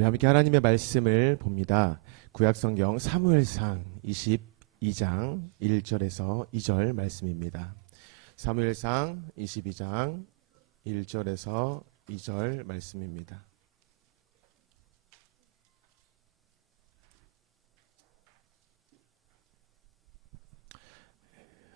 우리 함께 하나님의 말씀을 봅니다. 구약성경 사무엘상 22장 1절에서 2절 말씀입니다. 사무엘상 22장 1절에서 2절 말씀입니다.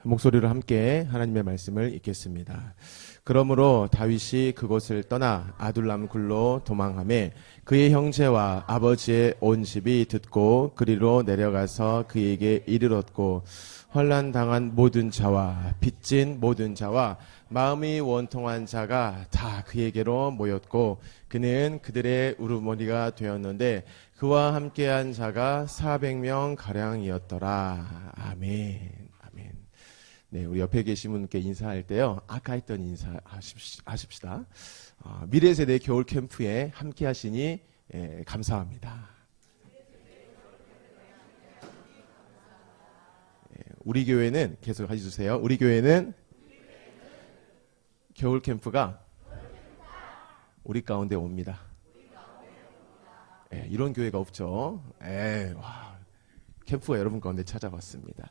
목소리로 함께 하나님의 말씀을 읽겠습니다. 그러므로 다윗이 그곳을 떠나 아둘람 굴로 도망하매 그의 형제와 아버지의 온 집이 듣고 그리로 내려가서 그에게 이르렀고 환난 당한 모든 자와 빚진 모든 자와 마음이 원통한 자가 다 그에게로 모였고 그는 그들의 우르머리가 되었는데 그와 함께한 자가 400명 가량이었더라. 아멘. 네, 우리 옆에 계신 분께 인사할 때요, 아까 했던 인사 하십시다. 미래세대 겨울 캠프에 함께 하시니 감사합니다. 우리 교회는 계속 해주세요. 우리 교회는 겨울 캠프가 우리 가운데 옵니다. 이런 교회가 없죠. 와, 캠프가 여러분 가운데 찾아왔습니다.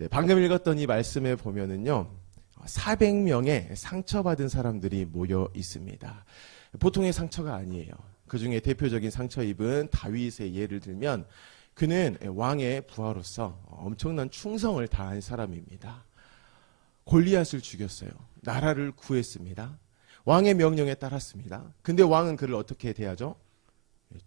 네, 방금 읽었던 이 말씀에 보면은요, 400명의 상처받은 사람들이 모여 있습니다. 보통의 상처가 아니에요. 그 중에 대표적인 상처 입은 다윗의 예를 들면 그는 왕의 부하로서 엄청난 충성을 다한 사람입니다. 골리앗을 죽였어요. 나라를 구했습니다. 왕의 명령에 따랐습니다. 근데 왕은 그를 어떻게 대하죠?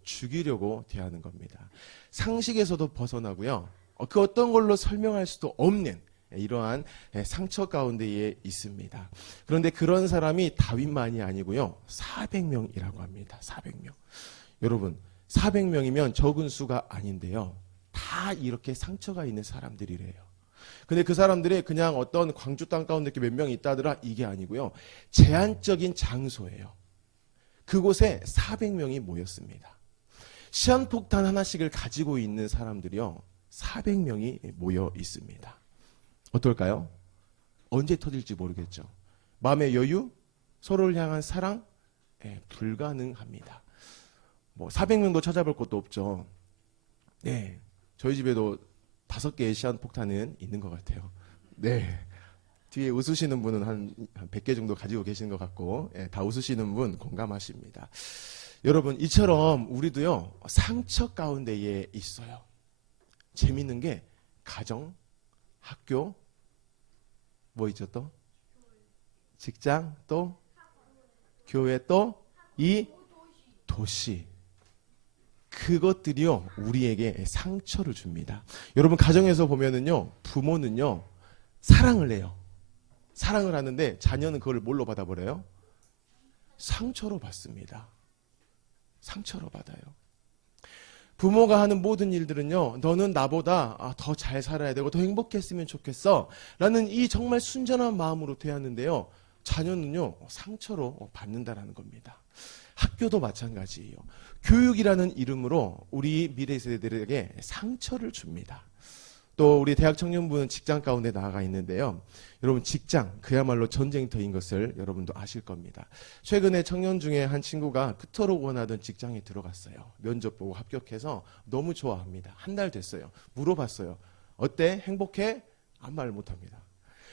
죽이려고 대하는 겁니다. 상식에서도 벗어나고요. 그 어떤 걸로 설명할 수도 없는 이러한 상처 가운데에 있습니다. 그런데 그런 사람이 다윗만이 아니고요. 400명이라고 합니다. 400명. 여러분, 400명이면 적은 수가 아닌데요. 다 이렇게 상처가 있는 사람들이래요. 근데 그 사람들이 그냥 어떤 광주 땅 가운데 몇 명이 있다더라 이게 아니고요. 제한적인 장소예요. 그곳에 400명이 모였습니다. 시한폭탄 하나씩을 가지고 있는 사람들이요. 400명이 모여 있습니다. 어떨까요? 언제 터질지 모르겠죠. 마음의 여유, 서로를 향한 사랑, 불가능합니다. 400명도 찾아볼 것도 없죠. 네, 저희 집에도 5개의 시한폭탄은 있는 것 같아요. 네, 뒤에 웃으시는 분은 한 100개 정도 가지고 계시는 것 같고, 다 웃으시는 분 공감하십니다. 여러분, 이처럼 우리도요, 상처 가운데에 있어요. 재밌는 게 가정, 학교, 뭐 있죠 또? 직장, 또 교회, 또 이 도시. 그것들이요 우리에게 상처를 줍니다. 여러분 가정에서 보면은요 부모는요 사랑을 해요. 사랑을 하는데 자녀는 그걸 뭘로 받아버려요? 상처로 받습니다. 상처로 받아요. 부모가 하는 모든 일들은요, 너는 나보다 더 잘 살아야 되고 더 행복했으면 좋겠어 라는 이 정말 순전한 마음으로 대하는데요, 자녀는요 상처로 받는다라는 겁니다. 학교도 마찬가지예요. 교육이라는 이름으로 우리 미래 세대들에게 상처를 줍니다. 또 우리 대학 청년부는 직장 가운데 나아가 있는데요, 여러분 직장 그야말로 전쟁터인 것을 여러분도 아실 겁니다. 최근에 청년 중에 한 친구가 그토록 원하던 직장에 들어갔어요. 면접 보고 합격해서 너무 좋아합니다. 한 달 됐어요. 물어봤어요. 어때? 행복해? 아무 말 못합니다.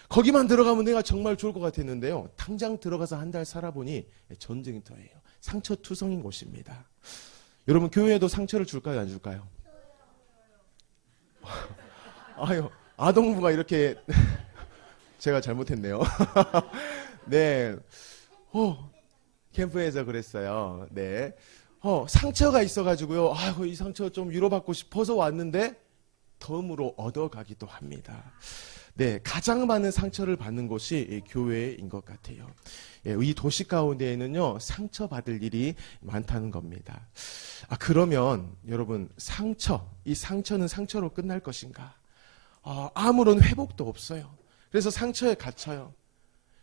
거기만 들어가면 내가 정말 좋을 것 같았는데요, 당장 들어가서 한 달 살아보니 전쟁터예요. 상처투성인 곳입니다. 여러분 교회에도 상처를 줄까요, 안 줄까요? 아유, 아동부가 이렇게 제가 잘못했네요. 네, 캠프에서 그랬어요. 네, 상처가 있어가지고요. 아이고 이 상처 좀 위로받고 싶어서 왔는데 덤으로 얻어가기도 합니다. 네, 가장 많은 상처를 받는 곳이 교회인 것 같아요. 이 도시 가운데에는요 상처받을 일이 많다는 겁니다. 그러면 여러분 이 상처는 상처로 끝날 것인가? 아무런 회복도 없어요. 그래서 상처에 갇혀요.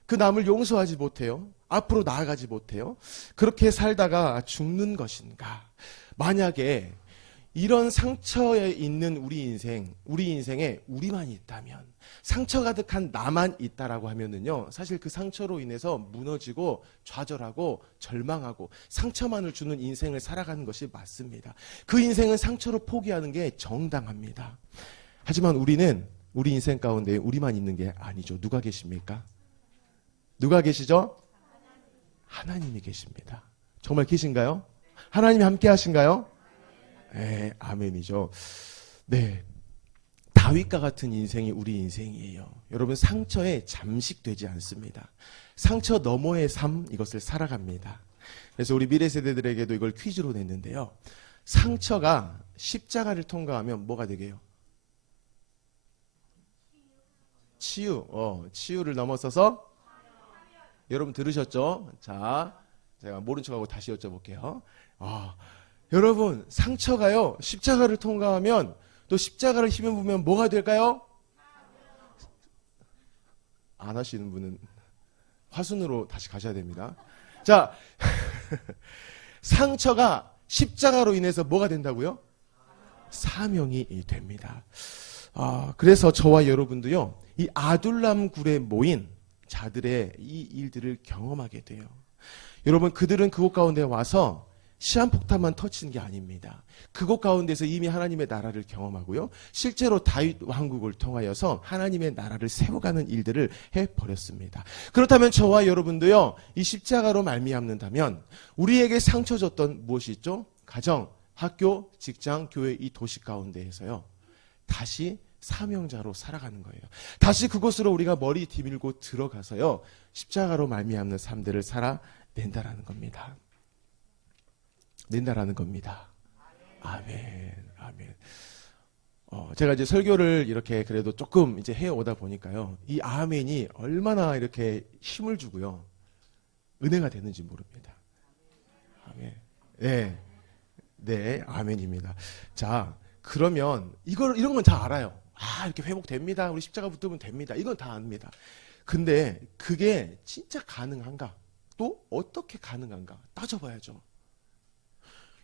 그 남을 용서하지 못해요. 앞으로 나아가지 못해요. 그렇게 살다가 죽는 것인가? 만약에 이런 상처에 있는 우리 인생에 우리만이 있다면, 상처 가득한 나만 있다라고 하면은요, 사실 그 상처로 인해서 무너지고 좌절하고 절망하고 상처만을 주는 인생을 살아가는 것이 맞습니다. 그 인생은 상처로 포기하는 게 정당합니다. 하지만 우리는 우리 인생 가운데 우리만 있는 게 아니죠. 누가 계십니까? 누가 계시죠? 하나님이 계십니다. 정말 계신가요? 하나님이 함께 하신가요? 네, 아멘이죠. 네, 다윗과 같은 인생이 우리 인생이에요. 여러분, 상처에 잠식되지 않습니다. 상처 너머의 삶, 이것을 살아갑니다. 그래서 우리 미래 세대들에게도 이걸 퀴즈로 냈는데요. 상처가 십자가를 통과하면 뭐가 되게요? 치유를 넘어서서, 여러분 들으셨죠? 자, 제가 모른 척하고 다시 여쭤볼게요. 여러분, 상처가요, 십자가를 통과하면, 또 십자가를 힘을 보면 뭐가 될까요? 안 하시는 분은 화순으로 다시 가셔야 됩니다. 자, 상처가 십자가로 인해서 뭐가 된다고요? 사명이 됩니다. 그래서 저와 여러분도요, 이 아둘람 굴에 모인 자들의 이 일들을 경험하게 돼요. 여러분, 그들은 그곳 가운데 와서 시한폭탄만 터치는 게 아닙니다. 그곳 가운데서 이미 하나님의 나라를 경험하고요, 실제로 다윗 왕국을 통하여서 하나님의 나라를 세워가는 일들을 해버렸습니다. 그렇다면 저와 여러분도요, 이 십자가로 말미암는다면 우리에게 상처 줬던 무엇이 있죠? 가정, 학교, 직장, 교회, 이 도시 가운데에서요, 다시 사명자로 살아가는 거예요. 다시 그곳으로 우리가 머리 디밀고 들어가서요, 십자가로 말미암는 삶들을 살아낸다라는 겁니다. 낸다라는 겁니다. 아멘, 아멘. 제가 이제 설교를 이렇게 그래도 조금 이제 해오다 보니까요, 이 아멘이 얼마나 이렇게 힘을 주고요, 은혜가 되는지 모릅니다. 아멘. 네, 네, 아멘입니다. 자, 그러면 이런 건 다 알아요. 이렇게 회복됩니다. 우리 십자가 붙으면 됩니다. 이건 다 압니다. 근데 그게 진짜 가능한가? 또 어떻게 가능한가? 따져봐야죠.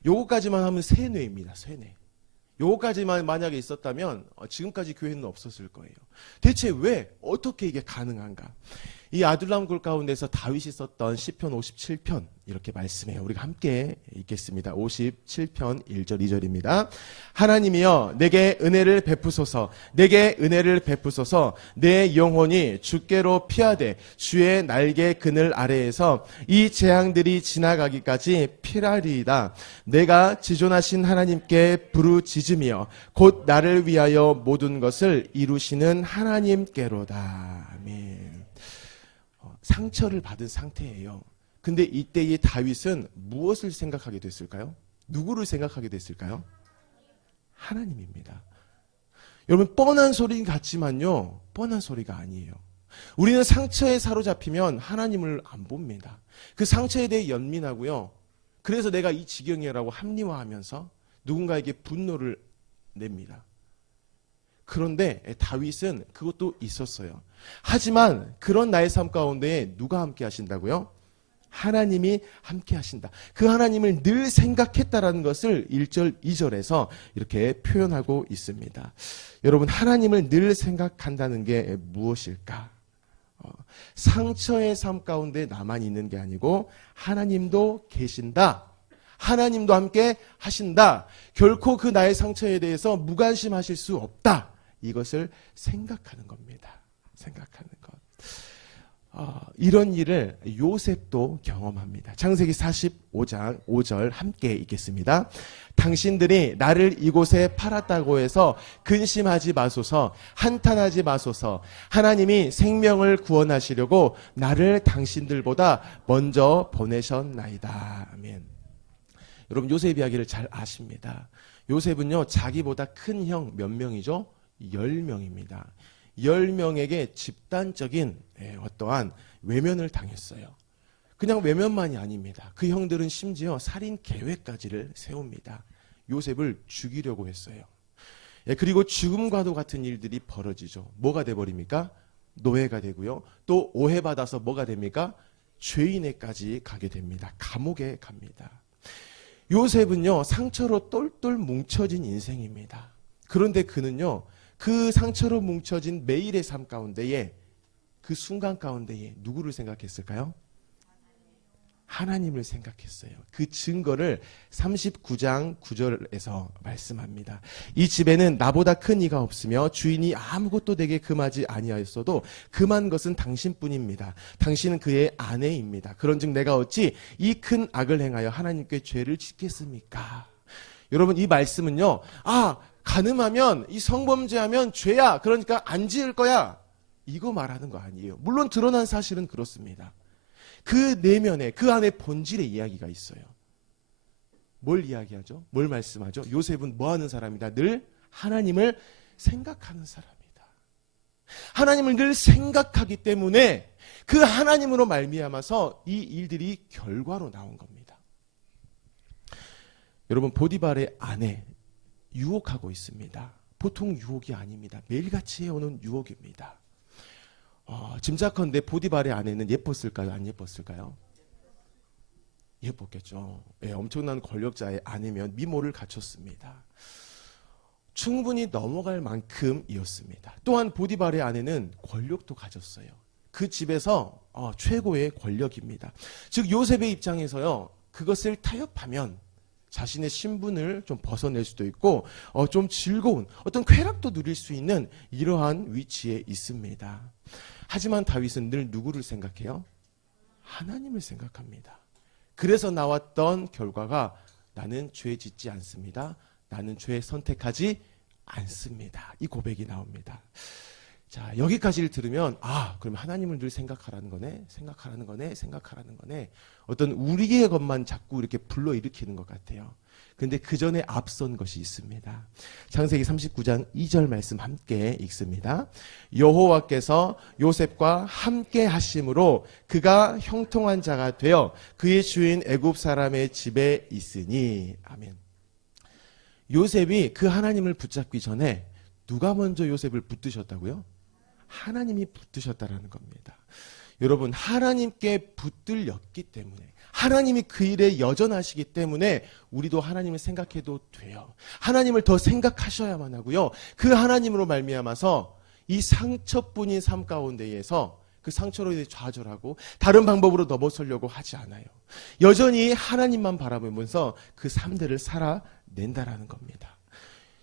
요거까지만 하면 세뇌입니다. 세뇌. 요거까지만 만약에 있었다면 지금까지 교회는 없었을 거예요. 대체 왜, 어떻게 이게 가능한가? 이 아둘람 굴 가운데서 다윗이 썼던 시편 57편 이렇게 말씀해요. 우리가 함께 읽겠습니다. 57편 1절 2절입니다. 하나님이여, 내게 은혜를 베푸소서. 내게 은혜를 베푸소서. 내 영혼이 주께로 피하되 주의 날개 그늘 아래에서 이 재앙들이 지나가기까지 피하리이다. 내가 지존하신 하나님께 부르짖으며 곧 나를 위하여 모든 것을 이루시는 하나님께로다. 아멘. 상처를 받은 상태예요. 근데 이때의 다윗은 무엇을 생각하게 됐을까요? 누구를 생각하게 됐을까요? 하나님입니다. 여러분, 뻔한 소리 같지만요, 뻔한 소리가 아니에요. 우리는 상처에 사로잡히면 하나님을 안 봅니다. 그 상처에 대해 연민하고요, 그래서 내가 이 지경이라고 합리화하면서 누군가에게 분노를 냅니다. 그런데 다윗은 그것도 있었어요. 하지만 그런 나의 삶 가운데 누가 함께 하신다고요? 하나님이 함께 하신다. 그 하나님을 늘 생각했다라는 것을 1절, 2절에서 이렇게 표현하고 있습니다. 여러분, 하나님을 늘 생각한다는 게 무엇일까? 상처의 삶 가운데 나만 있는 게 아니고 하나님도 계신다. 하나님도 함께 하신다. 결코 그 나의 상처에 대해서 무관심하실 수 없다. 이것을 생각하는 겁니다. 생각하는 것. 이런 일을 요셉도 경험합니다. 창세기 45장 5절 함께 읽겠습니다. 당신들이 나를 이곳에 팔았다고 해서 근심하지 마소서, 한탄하지 마소서. 하나님이 생명을 구원하시려고 나를 당신들보다 먼저 보내셨나이다. 아멘. 여러분, 요셉 이야기를 잘 아십니다. 요셉은요, 자기보다 큰 형 몇 명이죠? 10명입니다. 10명에게 집단적인 어떠한 외면을 당했어요. 그냥 외면만이 아닙니다. 그 형들은 심지어 살인 계획까지를 세웁니다. 요셉을 죽이려고 했어요. 그리고 죽음과도 같은 일들이 벌어지죠. 뭐가 돼버립니까? 노예가 되고요. 또 오해받아서 뭐가 됩니까? 죄인에까지 가게 됩니다. 감옥에 갑니다. 요셉은요, 상처로 똘똘 뭉쳐진 인생입니다. 그런데 그는요, 그 상처로 뭉쳐진 매일의 삶 가운데에 그 순간 가운데에 누구를 생각했을까요? 하나님을 생각했어요. 그 증거를 39장 9절에서 말씀합니다. 이 집에는 나보다 큰 이가 없으며 주인이 아무것도 내게 금하지 아니하였어도 금한 것은 당신뿐입니다. 당신은 그의 아내입니다. 그런즉 내가 어찌 이 큰 악을 행하여 하나님께 죄를 짓겠습니까? 여러분, 이 말씀은요, 간음하면, 이 성범죄하면 죄야, 그러니까 안 지을 거야, 이거 말하는 거 아니에요. 물론 드러난 사실은 그렇습니다. 그 내면에, 그 안에 본질의 이야기가 있어요. 뭘 이야기하죠? 뭘 말씀하죠? 요셉은 뭐 하는 사람이다? 늘 하나님을 생각하는 사람이다. 하나님을 늘 생각하기 때문에 그 하나님으로 말미암아서 이 일들이 결과로 나온 겁니다. 여러분, 보디발의 아내 유혹하고 있습니다. 보통 유혹이 아닙니다. 매일같이 해오는 유혹입니다. 짐작컨대 보디발의 아내는 예뻤을까요? 안 예뻤을까요? 예뻤겠죠. 엄청난 권력자의 아내면 미모를 갖췄습니다. 충분히 넘어갈 만큼이었습니다. 또한 보디발의 아내는 권력도 가졌어요. 그 집에서 최고의 권력입니다. 즉 요셉의 입장에서요, 그것을 타협하면 자신의 신분을 좀 벗어낼 수도 있고 좀 즐거운 어떤 쾌락도 누릴 수 있는 이러한 위치에 있습니다. 하지만 다윗은 늘 누구를 생각해요? 하나님을 생각합니다. 그래서 나왔던 결과가 나는 죄 짓지 않습니다. 나는 죄 선택하지 않습니다. 이 고백이 나옵니다. 자, 여기까지를 들으면 그럼 하나님을 늘 생각하라는 거네, 생각하라는 거네, 생각하라는 거네. 어떤 우리의 것만 자꾸 이렇게 불러일으키는 것 같아요. 근데 그 전에 앞선 것이 있습니다. 창세기 39장 2절 말씀 함께 읽습니다. 여호와께서 요셉과 함께 하심으로 그가 형통한 자가 되어 그의 주인 애굽 사람의 집에 있으니. 아멘. 요셉이 그 하나님을 붙잡기 전에 누가 먼저 요셉을 붙드셨다고요? 하나님이 붙드셨다라는 겁니다. 여러분, 하나님께 붙들렸기 때문에, 하나님이 그 일에 여전하시기 때문에 우리도 하나님을 생각해도 돼요. 하나님을 더 생각하셔야만 하고요. 그 하나님으로 말미암아서 이 상처뿐인 삶 가운데에서 그 상처로 인해 좌절하고 다른 방법으로 넘어서려고 하지 않아요. 여전히 하나님만 바라보면서 그 삶들을 살아낸다라는 겁니다.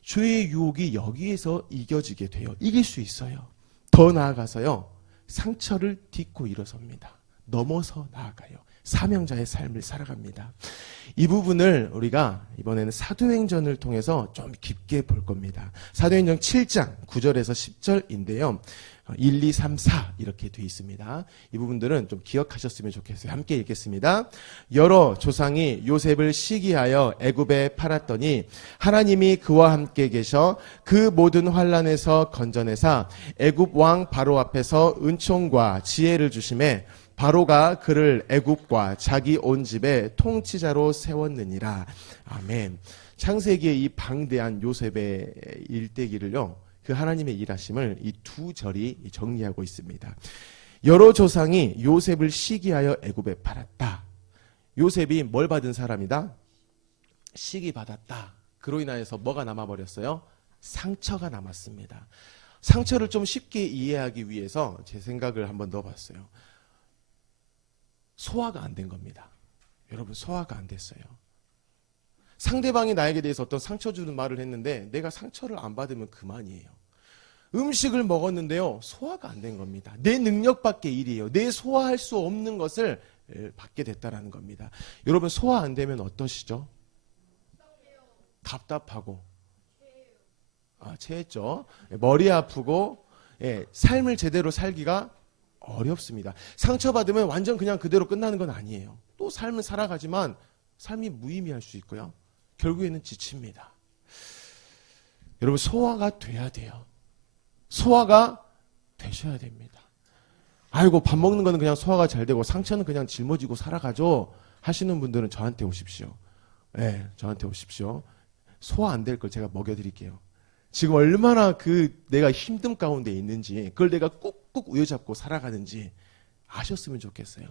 죄의 유혹이 여기에서 이겨지게 돼요. 이길 수 있어요. 더 나아가서요, 상처를 딛고 일어섭니다. 넘어서 나아가요. 사명자의 삶을 살아갑니다. 이 부분을 우리가 이번에는 사도행전을 통해서 좀 깊게 볼 겁니다. 사도행전 7장 9절에서 10절인데요. 1, 2, 3, 4 이렇게 되어 있습니다. 이 부분들은 좀 기억하셨으면 좋겠어요. 함께 읽겠습니다. 여러 조상이 요셉을 시기하여 애굽에 팔았더니 하나님이 그와 함께 계셔 그 모든 환난에서 건져내사 애굽 왕 바로 앞에서 은총과 지혜를 주심에 바로가 그를 애굽과 자기 온 집의 통치자로 세웠느니라. 아멘. 창세기의 이 방대한 요셉의 일대기를요, 그 하나님의 일하심을 이 두 절이 정리하고 있습니다. 여러 조상이 요셉을 시기하여 애굽에 팔았다. 요셉이 뭘 받은 사람이다? 시기 받았다. 그로 인하여서 뭐가 남아버렸어요? 상처가 남았습니다. 상처를 좀 쉽게 이해하기 위해서 제 생각을 한번 넣어봤어요. 소화가 안 된 겁니다. 여러분, 소화가 안 됐어요. 상대방이 나에게 대해서 어떤 상처 주는 말을 했는데 내가 상처를 안 받으면 그만이에요. 음식을 먹었는데요, 소화가 안 된 겁니다. 내 능력 밖의 일이에요. 내 소화할 수 없는 것을 받게 됐다라는 겁니다. 여러분, 소화 안 되면 어떠시죠? 답답하고, 체했죠. 머리 아프고, 삶을 제대로 살기가 어렵습니다. 상처받으면 완전 그냥 그대로 끝나는 건 아니에요. 또 삶을 살아가지만 삶이 무의미할 수 있고요. 결국에는 지칩니다. 여러분, 소화가 돼야 돼요. 소화가 되셔야 됩니다. 아이고, 밥 먹는 거는 그냥 소화가 잘 되고 상처는 그냥 짊어지고 살아가죠 하시는 분들은 저한테 오십시오. 저한테 오십시오. 소화 안 될 걸 제가 먹여드릴게요. 지금 얼마나 내가 힘듦 가운데 있는지, 그걸 내가 꾹꾹 우여잡고 살아가는지 아셨으면 좋겠어요.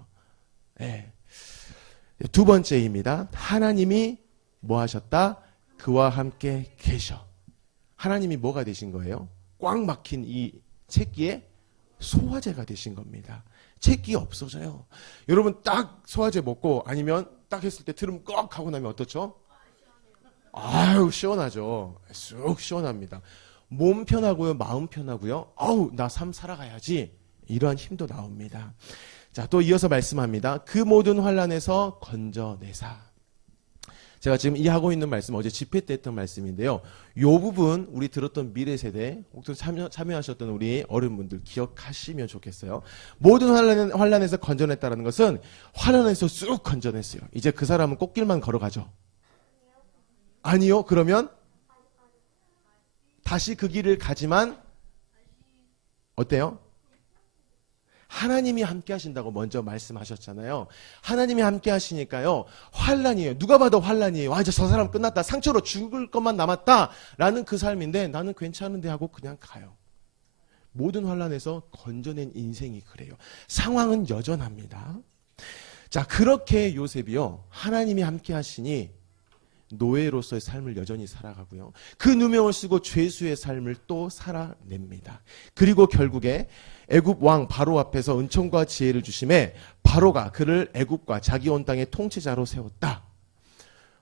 두 번째입니다. 하나님이 뭐 하셨다? 그와 함께 계셔. 하나님이 뭐가 되신 거예요? 꽉 막힌 이 채끼에 소화제가 되신 겁니다. 채끼 없어져요. 여러분 딱 소화제 먹고 아니면 딱 했을 때 트름 꺽 하고 나면 어떻죠? 아유 시원하죠. 쑥 시원합니다. 몸 편하고요, 마음 편하고요. 아우 나 삶 살아가야지 이러한 힘도 나옵니다. 자, 또 이어서 말씀합니다. 그 모든 환난에서 건져내사. 제가 지금 이 하고 있는 말씀 어제 집회 때 했던 말씀인데요. 이 부분 우리 들었던 미래 세대 혹은 참여하셨던 우리 어른분들 기억하시면 좋겠어요. 모든 환난에서 건져냈다는 것은 환난에서 쑥 건져냈어요. 이제 그 사람은 꽃길만 걸어가죠. 아니요. 그러면 다시 그 길을 가지만 어때요? 하나님이 함께 하신다고 먼저 말씀하셨잖아요. 하나님이 함께 하시니까요. 환난이에요. 누가 봐도 환난이에요. 아, 이제 저 사람 끝났다. 상처로 죽을 것만 남았다. 라는 그 삶인데 나는 괜찮은데 하고 그냥 가요. 모든 환난에서 건져낸 인생이 그래요. 상황은 여전합니다. 자, 그렇게 요셉이요. 하나님이 함께 하시니 노예로서의 삶을 여전히 살아가고요. 그 누명을 쓰고 죄수의 삶을 또 살아냅니다. 그리고 결국에 애굽 왕 바로 앞에서 은총과 지혜를 주심에 바로가 그를 애굽과 자기 온 땅의 통치자로 세웠다.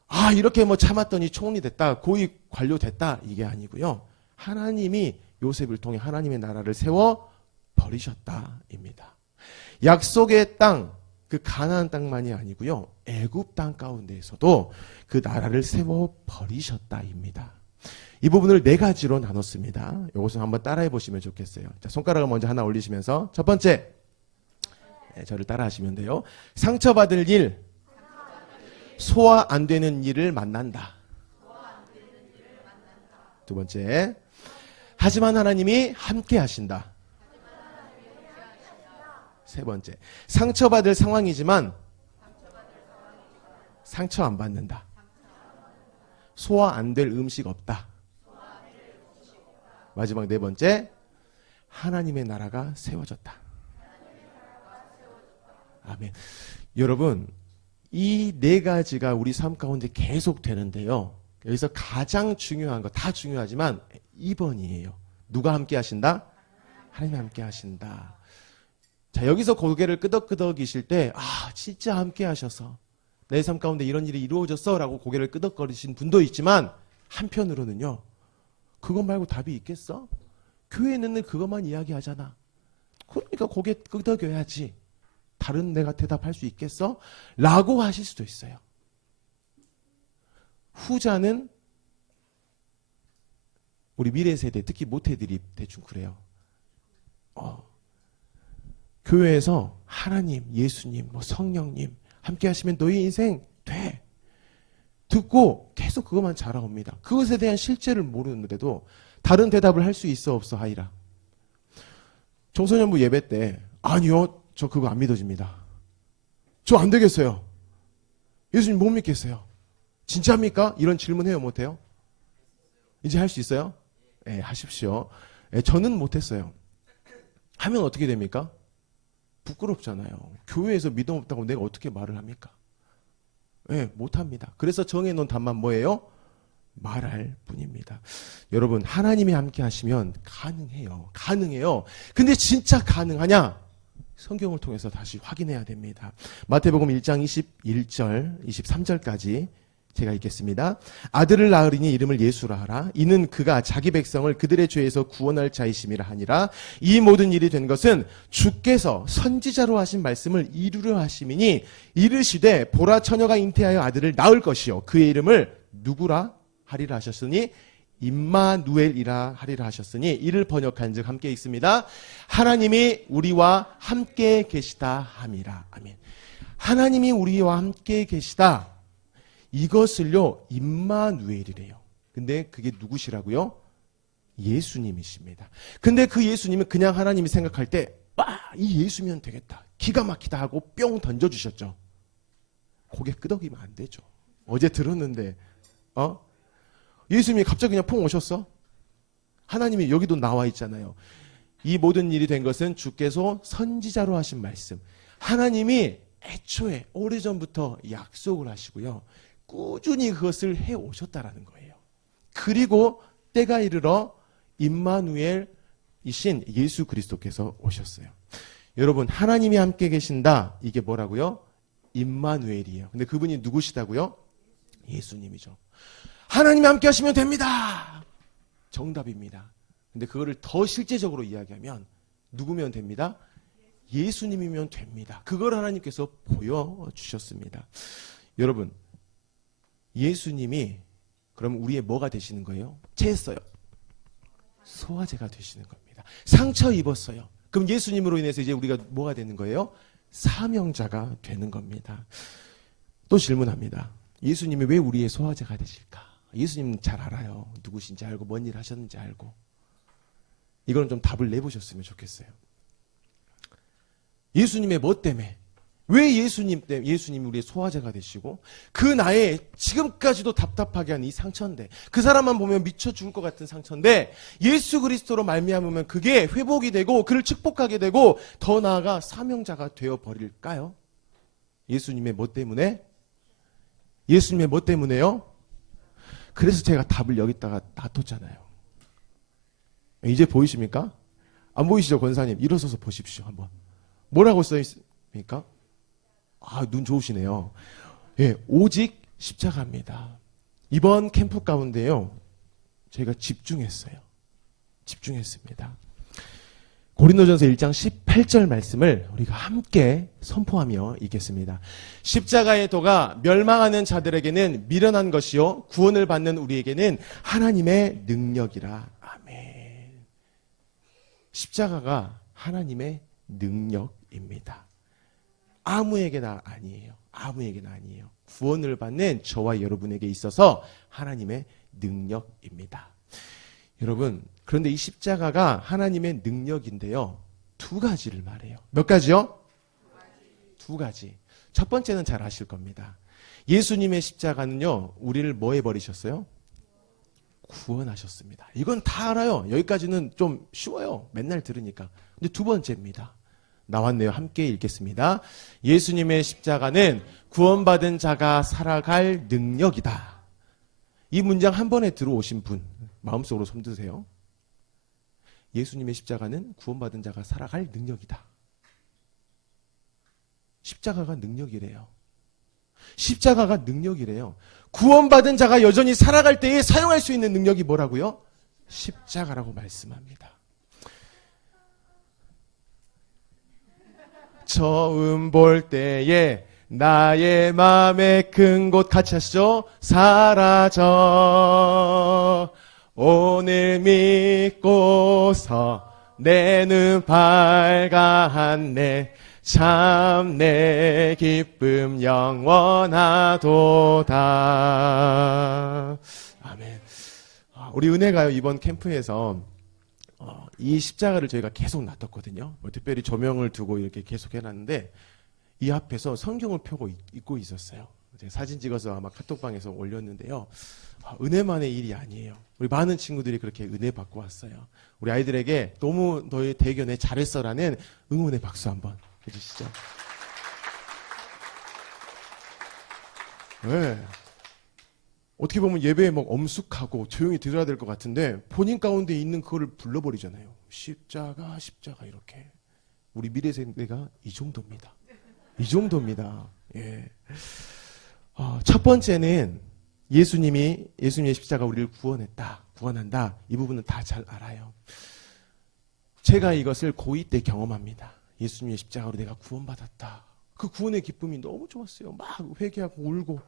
아, 이렇게 뭐 참았더니 총리 됐다, 고위 관료 됐다, 이게 아니고요. 하나님이 요셉을 통해 하나님의 나라를 세워 버리셨다입니다. 약속의 땅, 그 가나안 땅만이 아니고요. 애굽 땅 가운데에서도 그 나라를 세워 버리셨다입니다. 이 부분을 네 가지로 나눴습니다. 이것을 한번 따라해 보시면 좋겠어요. 자, 손가락을 먼저 하나 올리시면서 첫 번째, 저를 따라하시면 돼요. 상처받을 일, 소화 안 되는 일을 만난다. 두 번째, 하지만 하나님이 함께 하신다. 세 번째, 상처받을 상황이지만 상처 안 받는다. 소화 안 될 음식 없다. 마지막 네 번째, 하나님의 나라가 세워졌다. 아멘. 여러분, 이 네 가지가 우리 삶 가운데 계속 되는데요. 여기서 가장 중요한 거, 다 중요하지만 2번이에요. 누가 함께 하신다? 하나님이 함께 하신다. 자, 여기서 고개를 끄덕끄덕이실 때, 아, 진짜 함께 하셔서 내 삶 가운데 이런 일이 이루어졌어 라고 고개를 끄덕거리신 분도 있지만 한편으로는요, 그것 말고 답이 있겠어? 교회는 늘 그것만 이야기하잖아. 그러니까 고개 끄덕여야지. 다른 내가 대답할 수 있겠어? 라고 하실 수도 있어요. 후자는 우리 미래 세대, 특히 모태들이 대충 그래요. 교회에서 하나님, 예수님, 뭐 성령님 함께 하시면 너희 인생 돼. 듣고 계속 그것만 자라옵니다. 그것에 대한 실제를 모르는데도 다른 대답을 할 수 있어 없어 하이라. 청소년부 예배 때 아니요, 저 그거 안 믿어집니다. 저 안 되겠어요. 예수님 못 믿겠어요. 진짜입니까? 이런 질문해요, 못해요? 이제 할 수 있어요? 네, 하십시오. 네, 저는 못했어요. 하면 어떻게 됩니까? 부끄럽잖아요. 교회에서 믿음 없다고 내가 어떻게 말을 합니까? 네, 못합니다. 그래서 정해놓은 답만 뭐예요? 말할 뿐입니다. 여러분, 하나님이 함께 하시면 가능해요. 가능해요. 근데 진짜 가능하냐? 성경을 통해서 다시 확인해야 됩니다. 마태복음 1장 21절, 23절까지 제가 읽겠습니다. 아들을 낳으리니 이름을 예수라 하라. 이는 그가 자기 백성을 그들의 죄에서 구원할 자이심이라 하니라. 이 모든 일이 된 것은 주께서 선지자로 하신 말씀을 이루려 하심이니 이르시되 보라 처녀가 잉태하여 아들을 낳을 것이요 그의 이름을 누구라 하리라 하셨으니 임마누엘이라 하리라 하셨으니 이를 번역한즉 함께 읽습니다. 하나님이 우리와 함께 계시다 함이라. 아멘. 하나님이 우리와 함께 계시다. 이것을요 임마누엘이래요. 근데 그게 누구시라고요? 예수님이십니다. 근데 그 예수님은 그냥 하나님이 생각할 때 이 예수면 되겠다, 기가 막히다 하고 뿅 던져주셨죠. 고개 끄덕이면 안 되죠. 어제 들었는데 예수님이 갑자기 그냥 퐁 오셨어? 하나님이 여기도 나와 있잖아요. 이 모든 일이 된 것은 주께서 선지자로 하신 말씀, 하나님이 애초에 오래전부터 약속을 하시고요 꾸준히 그것을 해오셨다라는 거예요. 그리고 때가 이르러 임마누엘이신 예수 그리스도께서 오셨어요. 여러분, 하나님이 함께 계신다. 이게 뭐라고요? 임마누엘이에요. 근데 그분이 누구시다고요? 예수님이죠. 하나님이 함께 하시면 됩니다. 정답입니다. 근데 그거를 더 실제적으로 이야기하면 누구면 됩니다? 예수님이면 됩니다. 그걸 하나님께서 보여주셨습니다. 여러분, 예수님이 그럼 우리의 뭐가 되시는 거예요? 채했어요. 소화제가 되시는 겁니다. 상처 입었어요. 그럼 예수님으로 인해서 이제 우리가 뭐가 되는 거예요? 사명자가 되는 겁니다. 또 질문합니다. 예수님이 왜 우리의 소화제가 되실까? 예수님은 잘 알아요. 누구신지 알고 뭔 일 하셨는지 알고. 이거는 좀 답을 내보셨으면 좋겠어요. 예수님의 뭐 때문에? 왜 예수님이 우리의 소화제가 되시고 그 나의 지금까지도 답답하게 한 이 상처인데 그 사람만 보면 미쳐 죽을 것 같은 상처인데 예수 그리스도로 말미암으면 그게 회복이 되고 그를 축복하게 되고 더 나아가 사명자가 되어버릴까요? 예수님의 뭐 때문에? 예수님의 뭐 때문에요? 그래서 제가 답을 여기다가 놔뒀잖아요. 이제 보이십니까? 안 보이시죠, 권사님? 일어서서 보십시오, 한번. 뭐라고 써있습니까? 눈 좋으시네요. 예, 오직 십자가입니다. 이번 캠프 가운데요, 저희가 집중했습니다. 고린도전서 1장 18절 말씀을 우리가 함께 선포하며 읽겠습니다. 십자가의 도가 멸망하는 자들에게는 미련한 것이요 구원을 받는 우리에게는 하나님의 능력이라. 아멘. 십자가가 하나님의 능력입니다. 아무에게나 아니에요. 구원을 받는 저와 여러분에게 있어서 하나님의 능력입니다. 여러분, 그런데 이 십자가가 하나님의 능력인데요, 두 가지를 말해요. 몇 가지요? 두 가지. 첫 번째는 잘 아실 겁니다. 예수님의 십자가는요, 우리를 뭐 해버리셨어요? 구원하셨습니다. 이건 다 알아요. 여기까지는 좀 쉬워요. 맨날 들으니까. 근데 두 번째입니다. 나왔네요. 함께 읽겠습니다. 예수님의 십자가는 구원받은 자가 살아갈 능력이다. 이 문장 한 번에 들어오신 분 마음속으로 손 드세요. 예수님의 십자가는 구원받은 자가 살아갈 능력이다. 십자가가 능력이래요. 구원받은 자가 여전히 살아갈 때에 사용할 수 있는 능력이 뭐라고요? 십자가라고 말씀합니다. 처음 볼 때에 나의 마음의 큰 곳 같이 하시죠. 사라져 오늘 믿고서 내 눈 밝았네. 참 내 기쁨 영원하도다. 아멘. 우리 은혜가요 이번 캠프에서 이 십자가를 저희가 계속 놔뒀거든요. 특별히 조명을 두고 이렇게 계속 해놨는데 이 앞에서 성경을 펴고 읽고 있었어요. 제가 사진 찍어서 아마 카톡방에서 올렸는데요. 은혜만의 일이 아니에요. 우리 많은 친구들이 그렇게 은혜 받고 왔어요. 우리 아이들에게 너무 너의 대견에 잘했어라는 응원의 박수 한번 해주시죠. 네. 어떻게 보면 예배에 막 엄숙하고 조용히 들어야 될 것 같은데 본인 가운데 있는 그거를 불러버리잖아요. 십자가 이렇게. 우리 미래 세대가 이 정도입니다. 예. 첫 번째는 예수님의 십자가 우리를 구원한다. 이 부분은 다 잘 알아요. 제가 이것을 고2 때 경험합니다. 예수님의 십자가로 내가 구원받았다. 그 구원의 기쁨이 너무 좋았어요. 막 회개하고 울고.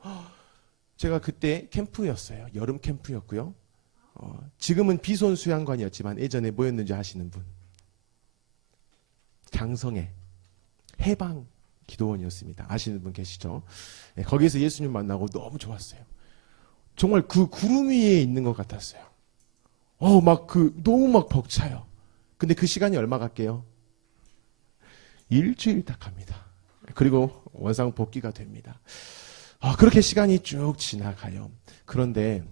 제가 그때 캠프였어요. 여름 캠프였고요. 지금은 비손 수양관이었지만 예전에 뭐였는지 아시는 분? 장성의 해방 기도원이었습니다. 아시는 분 계시죠? 네, 거기에서 예수님 만나고 너무 좋았어요. 정말 그 구름 위에 있는 것 같았어요. 너무 막 벅차요. 근데 그 시간이 얼마 갈게요? 일주일 딱 갑니다. 그리고 원상 복귀가 됩니다. 그렇게 시간이 쭉 지나가요. 그런데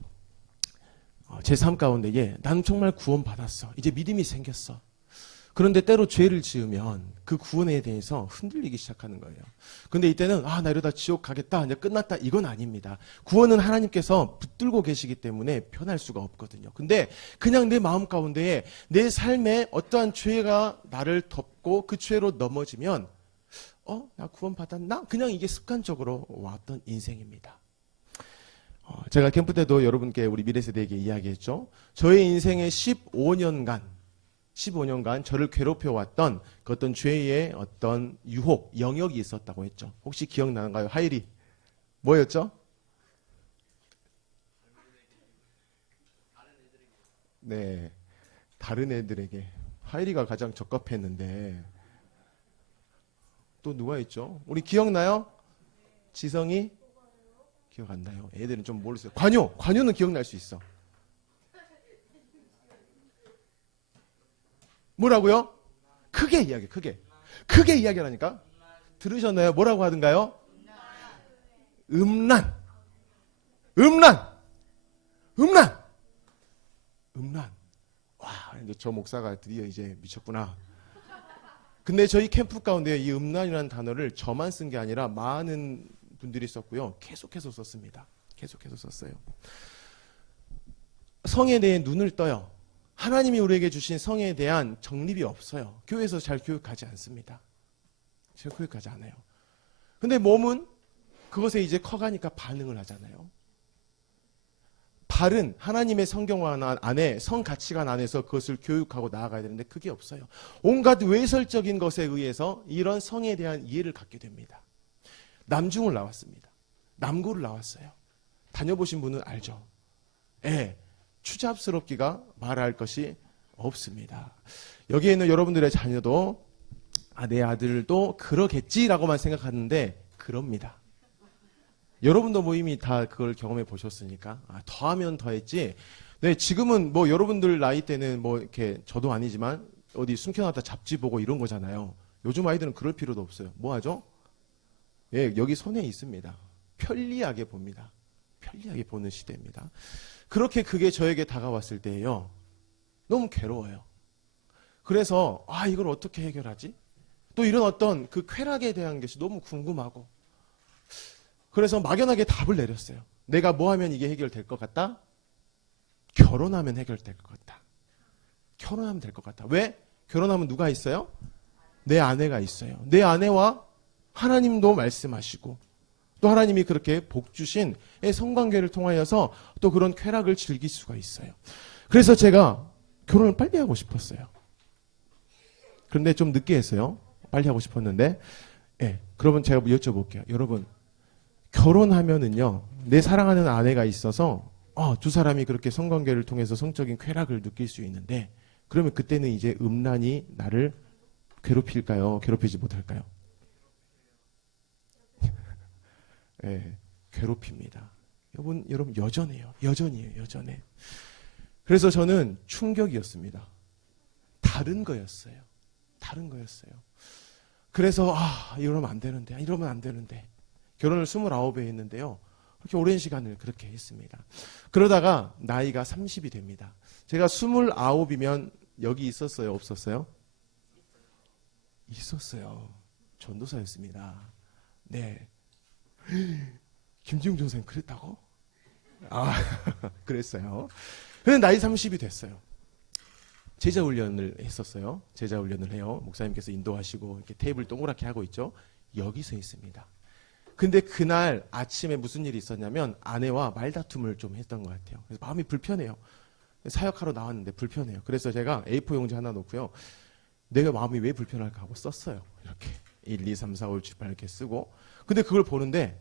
제 삶 가운데에 나는 정말 구원받았어. 이제 믿음이 생겼어. 그런데 때로 죄를 지으면 그 구원에 대해서 흔들리기 시작하는 거예요. 근데 이때는 나 이러다 지옥 가겠다, 이제 끝났다, 이건 아닙니다. 구원은 하나님께서 붙들고 계시기 때문에 변할 수가 없거든요. 근데 그냥 내 마음 가운데에 내 삶에 어떠한 죄가 나를 덮고 그 죄로 넘어지면 나 구원 받았나? 그냥 이게 습관적으로 왔던 인생입니다. 제가 캠프 때도 여러분께 우리 미래세대에게 이야기했죠. 저의 인생의 15년간 저를 괴롭혀왔던 그 어떤 죄의 어떤 유혹, 영역이 있었다고 했죠. 혹시 기억나는가요? 하일이 뭐였죠? 네, 다른 애들에게. 하일이가 가장 적합했는데 또 누가 있죠? 우리 기억나요? 지성이? 기억 안 나요. 애들은 좀 모르겠어요. 관유는 기억날 수 있어. 뭐라고요? 크게 이야기, 크게 이야기하라니까. 들으셨나요? 뭐라고 하던가요? 음란. 와, 이제 저 목사가 드디어 이제 미쳤구나. 근데 저희 캠프 가운데 이 음란이라는 단어를 저만 쓴 게 아니라 많은 분들이 썼고요. 계속해서 썼습니다. 계속해서 썼어요. 성에 대해 눈을 떠요. 하나님이 우리에게 주신 성에 대한 정립이 없어요. 교회에서 잘 교육하지 않습니다. 잘 교육하지 않아요. 근데 몸은 그것에 이제 커가니까 반응을 하잖아요. 바른 하나님의 성경관 안에, 성 가치관 안에서 그것을 교육하고 나아가야 되는데 그게 없어요. 온갖 외설적인 것에 의해서 이런 성에 대한 이해를 갖게 됩니다. 남중을 나왔습니다. 남고를 나왔어요. 다녀보신 분은 알죠. 추잡스럽기가 말할 것이 없습니다. 여기에 있는 여러분들의 자녀도 내 아들도 그러겠지라고만 생각하는데 그럽니다. 여러분도 뭐 이미 다 그걸 경험해 보셨으니까 더하면 더했지. 네, 지금은 뭐 여러분들 나이 때는 뭐 이렇게 저도 아니지만 어디 숨겨놨다 잡지 보고 이런 거잖아요. 요즘 아이들은 그럴 필요도 없어요. 뭐 하죠? 여기 손에 있습니다. 편리하게 봅니다. 편리하게 보는 시대입니다. 그렇게 그게 저에게 다가왔을 때예요. 너무 괴로워요. 그래서 이걸 어떻게 해결하지? 또 이런 어떤 그 쾌락에 대한 것이 너무 궁금하고, 그래서 막연하게 답을 내렸어요. 내가 뭐 하면 이게 해결될 것 같다? 결혼하면 해결될 것 같다. 결혼하면 될 것 같다. 왜? 결혼하면 누가 있어요? 내 아내가 있어요. 내 아내와 하나님도 말씀하시고 또 하나님이 그렇게 복 주신 성관계를 통하여서 또 그런 쾌락을 즐길 수가 있어요. 그래서 제가 결혼을 빨리 하고 싶었어요. 그런데 좀 늦게 했어요. 빨리 하고 싶었는데. 그러면 제가 여쭤볼게요. 여러분, 결혼하면은요, 내 사랑하는 아내가 있어서 두 사람이 그렇게 성관계를 통해서 성적인 쾌락을 느낄 수 있는데, 그러면 그때는 이제 음란이 나를 괴롭힐까요? 괴롭히지 못할까요? 괴롭힙니다. 여러분 여전해요. 여전해요. 그래서 저는 충격이었습니다. 다른 거였어요. 그래서 이러면 안 되는데 결혼을 29에 했는데요. 그렇게 오랜 시간을 그렇게 했습니다. 그러다가 나이가 30이 됩니다. 제가 29이면 여기 있었어요? 없었어요? 있었어요. 전도사였습니다. 네. 김지웅 전사님 그랬다고? 그랬어요. 근데 나이 30이 됐어요. 제자 훈련을 했었어요. 제자 훈련을 해요. 목사님께서 인도하시고 이렇게 테이블 동그랗게 하고 있죠. 여기서 있습니다. 근데 그날 아침에 무슨 일이 있었냐면 아내와 말다툼을 좀 했던 것 같아요. 그래서 마음이 불편해요. 사역하러 나왔는데 불편해요. 그래서 제가 A4 용지 하나 놓고요. 내가 마음이 왜 불편할까 하고 썼어요. 이렇게 1, 2, 3, 4, 5, 6, 7, 8 이렇게 쓰고, 근데 그걸 보는데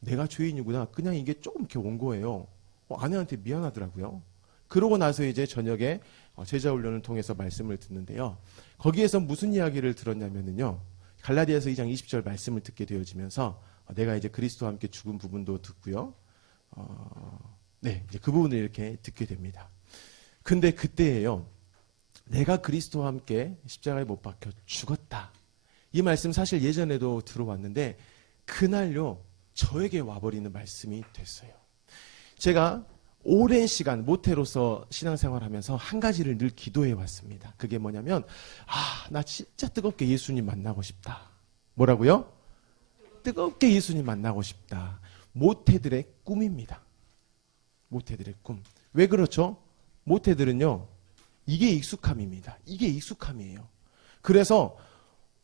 내가 죄인이구나. 그냥 이게 조금 이렇게 온 거예요. 아내한테 미안하더라고요. 그러고 나서 이제 저녁에 제자 훈련을 통해서 말씀을 듣는데요. 거기에서 무슨 이야기를 들었냐면요. 갈라디아서 2장 20절 말씀을 듣게 되어지면서 내가 이제 그리스도와 함께 죽은 부분도 듣고요. 이제 그 부분을 이렇게 듣게 됩니다. 근데 그때예요. 내가 그리스도와 함께 십자가에 못 박혀 죽었다. 이 말씀 사실 예전에도 들어왔는데 그날요 저에게 와버리는 말씀이 됐어요. 제가 오랜 시간 모태로서 신앙생활하면서 한 가지를 늘 기도해 왔습니다. 그게 뭐냐면 나 진짜 뜨겁게 예수님 만나고 싶다. 뭐라고요? 뜨겁게 예수님 만나고 싶다. 모태들의 꿈입니다. 모태들의 꿈. 왜 그렇죠? 모태들은요, 이게 익숙함입니다. 이게 익숙함이에요. 그래서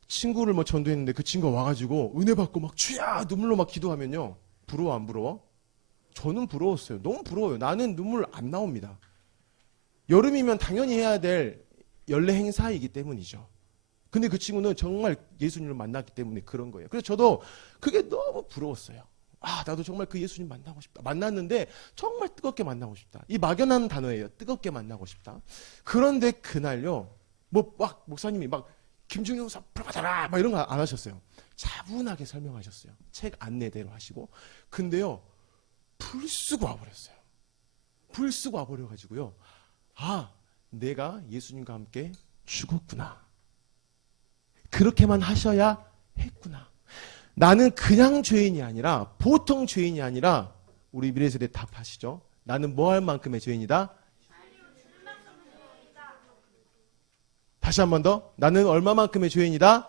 친구를 뭐 전도했는데 그 친구가 와가지고 은혜 받고 막 주야 눈물로 막 기도하면요, 부러워 안 부러워? 저는 부러웠어요. 너무 부러워요. 나는 눈물 안 나옵니다. 여름이면 당연히 해야 될 연례 행사이기 때문이죠. 근데 그 친구는 정말 예수님을 만났기 때문에 그런 거예요. 그래서 저도 그게 너무 부러웠어요. 나도 정말 그 예수님 만나고 싶다. 만났는데 정말 뜨겁게 만나고 싶다. 이 막연한 단어예요. 뜨겁게 만나고 싶다. 그런데 그날요, 뭐 막 목사님이 막 김중영 사 풀어받아라 막 이런 거 안 하셨어요. 차분하게 설명하셨어요. 책 안내대로 하시고. 근데요, 불 쓰고 와버렸어요. 불 쓰고 와버려가지고요, 내가 예수님과 함께 죽었구나. 그렇게만 하셔야 했구나. 나는 그냥 죄인이 아니라, 보통 죄인이 아니라, 우리 미래세대 답하시죠. 나는 뭐 할 만큼의 죄인이다? 다시 한 번 더. 나는 얼마만큼의 죄인이다?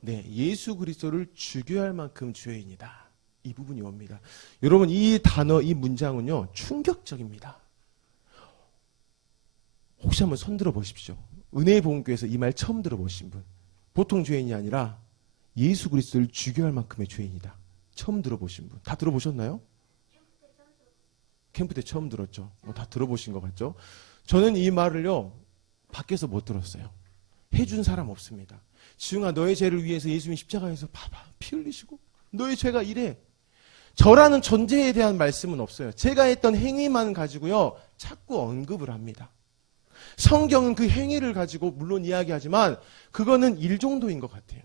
네, 예수 그리스도를 죽여야 할 만큼 죄인이다. 이 부분이 옵니다. 여러분, 이 단어, 이 문장은요, 충격적입니다. 혹시 한번 손 들어 보십시오. 은혜의 복음교회에서 이 말 처음 들어보신 분. 보통 죄인이 아니라 예수 그리스도를 죽여야 할 만큼의 죄인이다. 처음 들어보신 분. 다 들어보셨나요? 캠프 때 처음 들었죠. 다 들어보신 것 같죠? 저는 이 말을요, 밖에서 못 들었어요. 해준 사람 없습니다. 지웅아, 너의 죄를 위해서 예수님 십자가에서 봐봐, 피 흘리시고 너의 죄가 이래. 저라는 존재에 대한 말씀은 없어요. 제가 했던 행위만 가지고요, 자꾸 언급을 합니다. 성경은 그 행위를 가지고 물론 이야기하지만 그거는 1 정도인 것 같아요.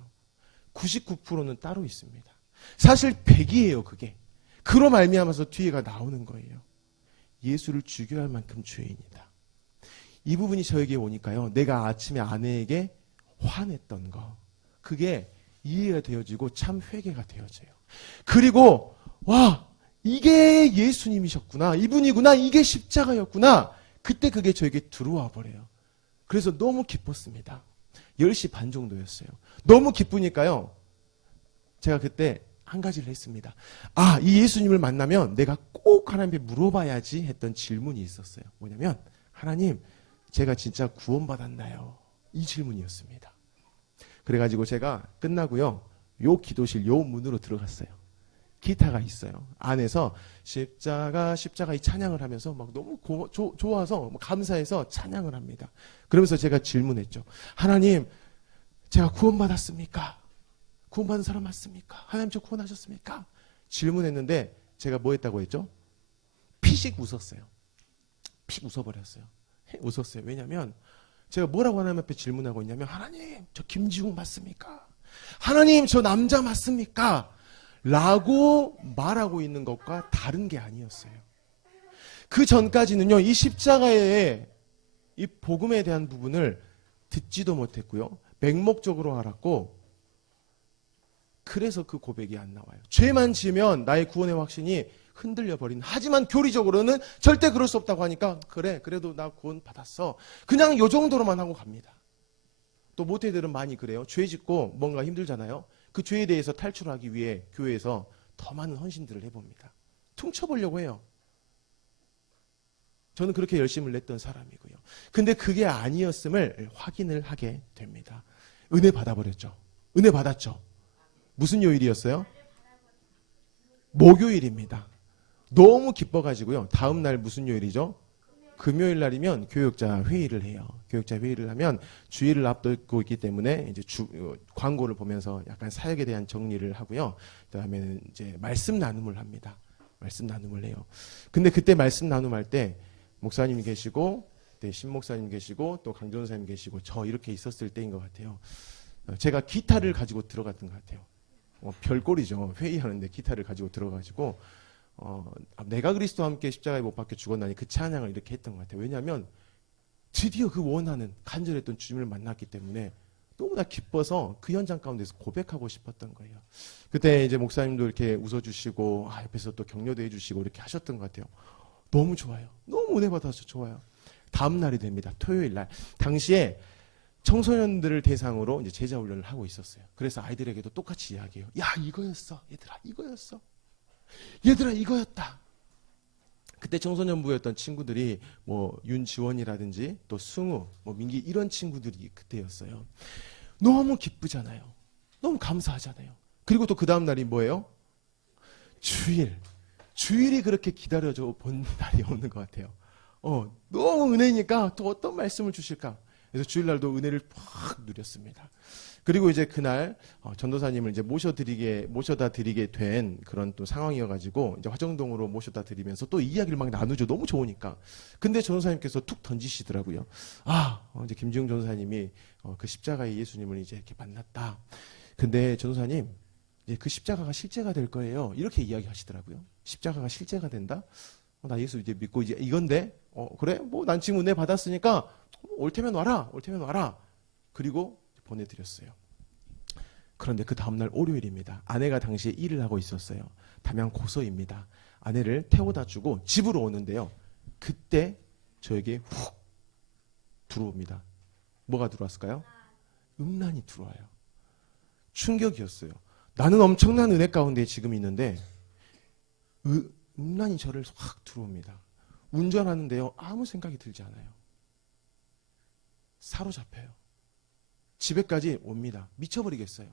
99%는 따로 있습니다. 사실 100이에요, 그게. 그로 말미암아서 뒤에가 나오는 거예요. 예수를 죽여야 할 만큼 죄인이다. 이 부분이 저에게 오니까요, 내가 아침에 아내에게 화냈던 거, 그게 이해가 되어지고 참 회개가 되어져요. 그리고 이게 예수님이셨구나, 이분이구나, 이게 십자가였구나. 그때 그게 저에게 들어와 버려요. 그래서 너무 기뻤습니다. 10시 반 정도였어요. 너무 기쁘니까요, 제가 그때 한 가지를 했습니다. 이 예수님을 만나면 내가 꼭 하나님께 물어봐야지 했던 질문이 있었어요. 뭐냐면, 하나님, 제가 진짜 구원받았나요? 이 질문이었습니다. 그래가지고 제가 끝나고요, 요 기도실 요 문으로 들어갔어요. 기타가 있어요. 안에서 십자가 이 찬양을 하면서 막 너무 좋아서 감사해서 찬양을 합니다. 그러면서 제가 질문했죠. 하나님, 제가 구원받았습니까? 구원받은 사람 맞습니까? 하나님, 저 구원하셨습니까? 질문했는데 제가 뭐 했다고 했죠? 피식 웃었어요. 픽 웃어버렸어요. 웃었어요. 왜냐하면 제가 뭐라고 하나님 앞에 질문하고 있냐면, 하나님, 저 김지웅 맞습니까? 하나님, 저 남자 맞습니까? 라고 말하고 있는 것과 다른 게 아니었어요. 그 전까지는요, 이 십자가의 이 복음에 대한 부분을 듣지도 못했고요, 맹목적으로 알았고, 그래서 그 고백이 안 나와요. 죄만 지으면 나의 구원의 확신이 흔들려 버린. 하지만 교리적으로는 절대 그럴 수 없다고 하니까, 그래, 그래도 나 구원 받았어, 그냥 요 정도로만 하고 갑니다. 또 모태들은 많이 그래요. 죄 짓고 뭔가 힘들잖아요. 그 죄에 대해서 탈출하기 위해 교회에서 더 많은 헌신들을 해봅니다. 퉁쳐보려고 해요. 저는 그렇게 열심을 냈던 사람이고요. 근데 그게 아니었음을 확인을 하게 됩니다. 은혜 받아버렸죠. 은혜 받았죠. 무슨 요일이었어요? 목요일입니다. 너무 기뻐가지고요, 다음 날 무슨 요일이죠? 금요일 날이면 교역자 회의를 해요. 교역자 회의를 하면 주일을 앞두고 있기 때문에 이제 광고를 보면서 약간 사역에 대한 정리를 하고요. 그다음에는 이제 말씀 나눔을 합니다. 말씀 나눔을 해요. 근데 그때 말씀 나눔할 때 목사님이 계시고, 네, 신 목사님 계시고, 또 강 전사님 계시고, 저 이렇게 있었을 때인 것 같아요. 제가 기타를 가지고 들어갔던 것 같아요. 별꼴이죠. 회의하는데 기타를 가지고 들어가지고 내가 그리스도와 함께 십자가에 못 박혀 죽었나니 그 찬양을 이렇게 했던 것 같아요. 왜냐하면 드디어 그 원하는 간절했던 주님을 만났기 때문에 너무나 기뻐서 그 현장 가운데서 고백하고 싶었던 거예요. 그때 이제 목사님도 이렇게 웃어주시고 옆에서 또 격려도 해주시고 이렇게 하셨던 것 같아요. 너무 좋아요. 너무 은혜 받아서 좋아요. 다음 날이 됩니다. 토요일 날. 당시에 청소년들을 대상으로 이제 제자 훈련을 하고 있었어요. 그래서 아이들에게도 똑같이 이야기해요. 야, 이거였어. 얘들아, 이거였어. 얘들아, 이거였다. 그때 청소년부였던 친구들이 뭐 윤지원이라든지 또 승우, 뭐 민기 이런 친구들이 그때였어요. 너무 기쁘잖아요. 너무 감사하잖아요. 그리고 또 그 다음 날이 뭐예요? 주일. 주일이 그렇게 기다려져 본 날이 없는 것 같아요. 너무 은혜니까 또 어떤 말씀을 주실까? 그래서 주일날도 은혜를 팍 누렸습니다. 그리고 이제 그날 전도사님을 이제 모셔다 드리게 된 그런 또 상황이어가지고 이제 화정동으로 모셔다 드리면서 또 이야기를 막 나누죠. 너무 좋으니까. 근데 전도사님께서 툭 던지시더라고요. 이제 김지웅 전도사님이 그 십자가의 예수님을 이제 이렇게 만났다. 근데 전도사님, 이제 그 십자가가 실제가 될 거예요. 이렇게 이야기하시더라고요. 십자가가 실제가 된다? 나 예수 이제 믿고 이제 이건데, 그래? 뭐 난 지금 은혜 받았으니까 올 테면 와라. 그리고 보내드렸어요. 그런데 그 다음날 월요일입니다. 아내가 당시에 일을 하고 있었어요. 담양 고서입니다. 아내를 태워다 주고 집으로 오는데요. 그때 저에게 훅 들어옵니다. 뭐가 들어왔을까요? 음란이 들어와요. 충격이었어요. 나는 엄청난 은혜 가운데 지금 있는데 음란이 저를 확 들어옵니다. 운전하는데요. 아무 생각이 들지 않아요. 사로잡혀요. 집에까지 옵니다. 미쳐버리겠어요.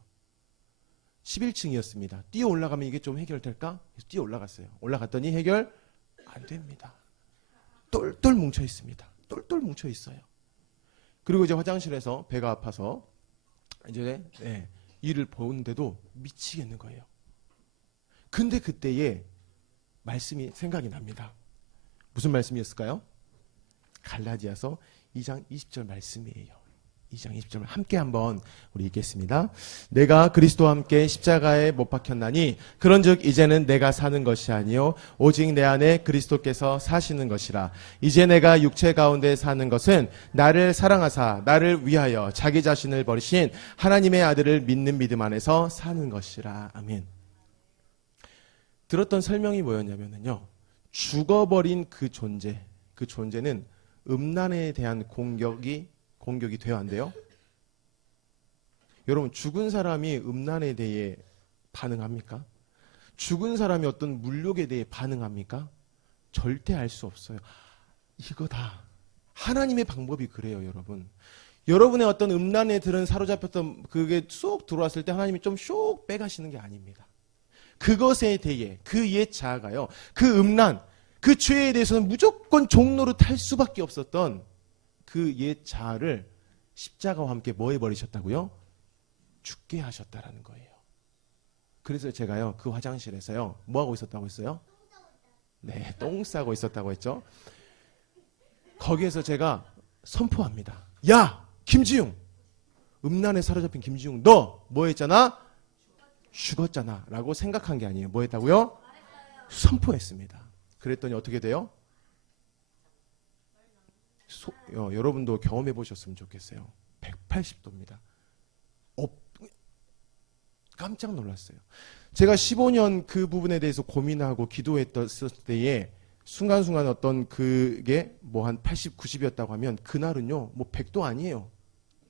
11층이었습니다. 뛰어 올라가면 이게 좀 해결될까? 뛰어 올라갔어요. 올라갔더니 해결 안 됩니다. 똘똘 뭉쳐 있습니다. 똘똘 뭉쳐 있어요. 그리고 이제 화장실에서 배가 아파서 이제 일을 보는데도 미치겠는 거예요. 근데 그때에 말씀이 생각이 납니다. 무슨 말씀이었을까요? 갈라디아서 2장 20절 말씀이에요. 2장 20절을 함께 한번 우리 읽겠습니다. 내가 그리스도와 함께 십자가에 못 박혔나니 그런즉 이제는 내가 사는 것이 아니요 오직 내 안에 그리스도께서 사시는 것이라. 이제 내가 육체 가운데 사는 것은 나를 사랑하사 나를 위하여 자기 자신을 버리신 하나님의 아들을 믿는 믿음 안에서 사는 것이라. 아멘. 들었던 설명이 뭐였냐면요, 죽어버린 그 존재는 음란에 대한 공격이 되어 안 돼요? 여러분, 죽은 사람이 음란에 대해 반응합니까? 죽은 사람이 어떤 물욕에 대해 반응합니까? 절대 알 수 없어요. 이거다. 하나님의 방법이 그래요, 여러분. 여러분의 어떤 음란에 들은 사로잡혔던 그게 쏙 들어왔을 때 하나님이 좀 쏙 빼가시는 게 아닙니다. 그것에 대해 그 옛 자아가요, 그 음란, 그 죄에 대해서는 무조건 종로로 탈 수밖에 없었던 그 옛 자아를 십자가와 함께 뭐 해버리셨다고요? 죽게 하셨다라는 거예요. 그래서 제가요, 그 화장실에서요, 뭐 하고 있었다고 했어요? 네, 똥 싸고 있었다고 했죠. 거기에서 제가 선포합니다. 야, 김지웅, 음란에 사로잡힌 김지웅, 너 뭐 했잖아? 죽었잖아 라고 생각한 게 아니에요. 뭐 했다고요? 선포했습니다. 그랬더니 어떻게 돼요? 여러분도 경험해 보셨으면 좋겠어요. 180도입니다. 깜짝 놀랐어요. 제가 15년 그 부분에 대해서 고민하고 기도했던 때에 순간순간 어떤 그게 뭐 한 80, 90이었다고 하면 그날은요, 뭐 100도 아니에요.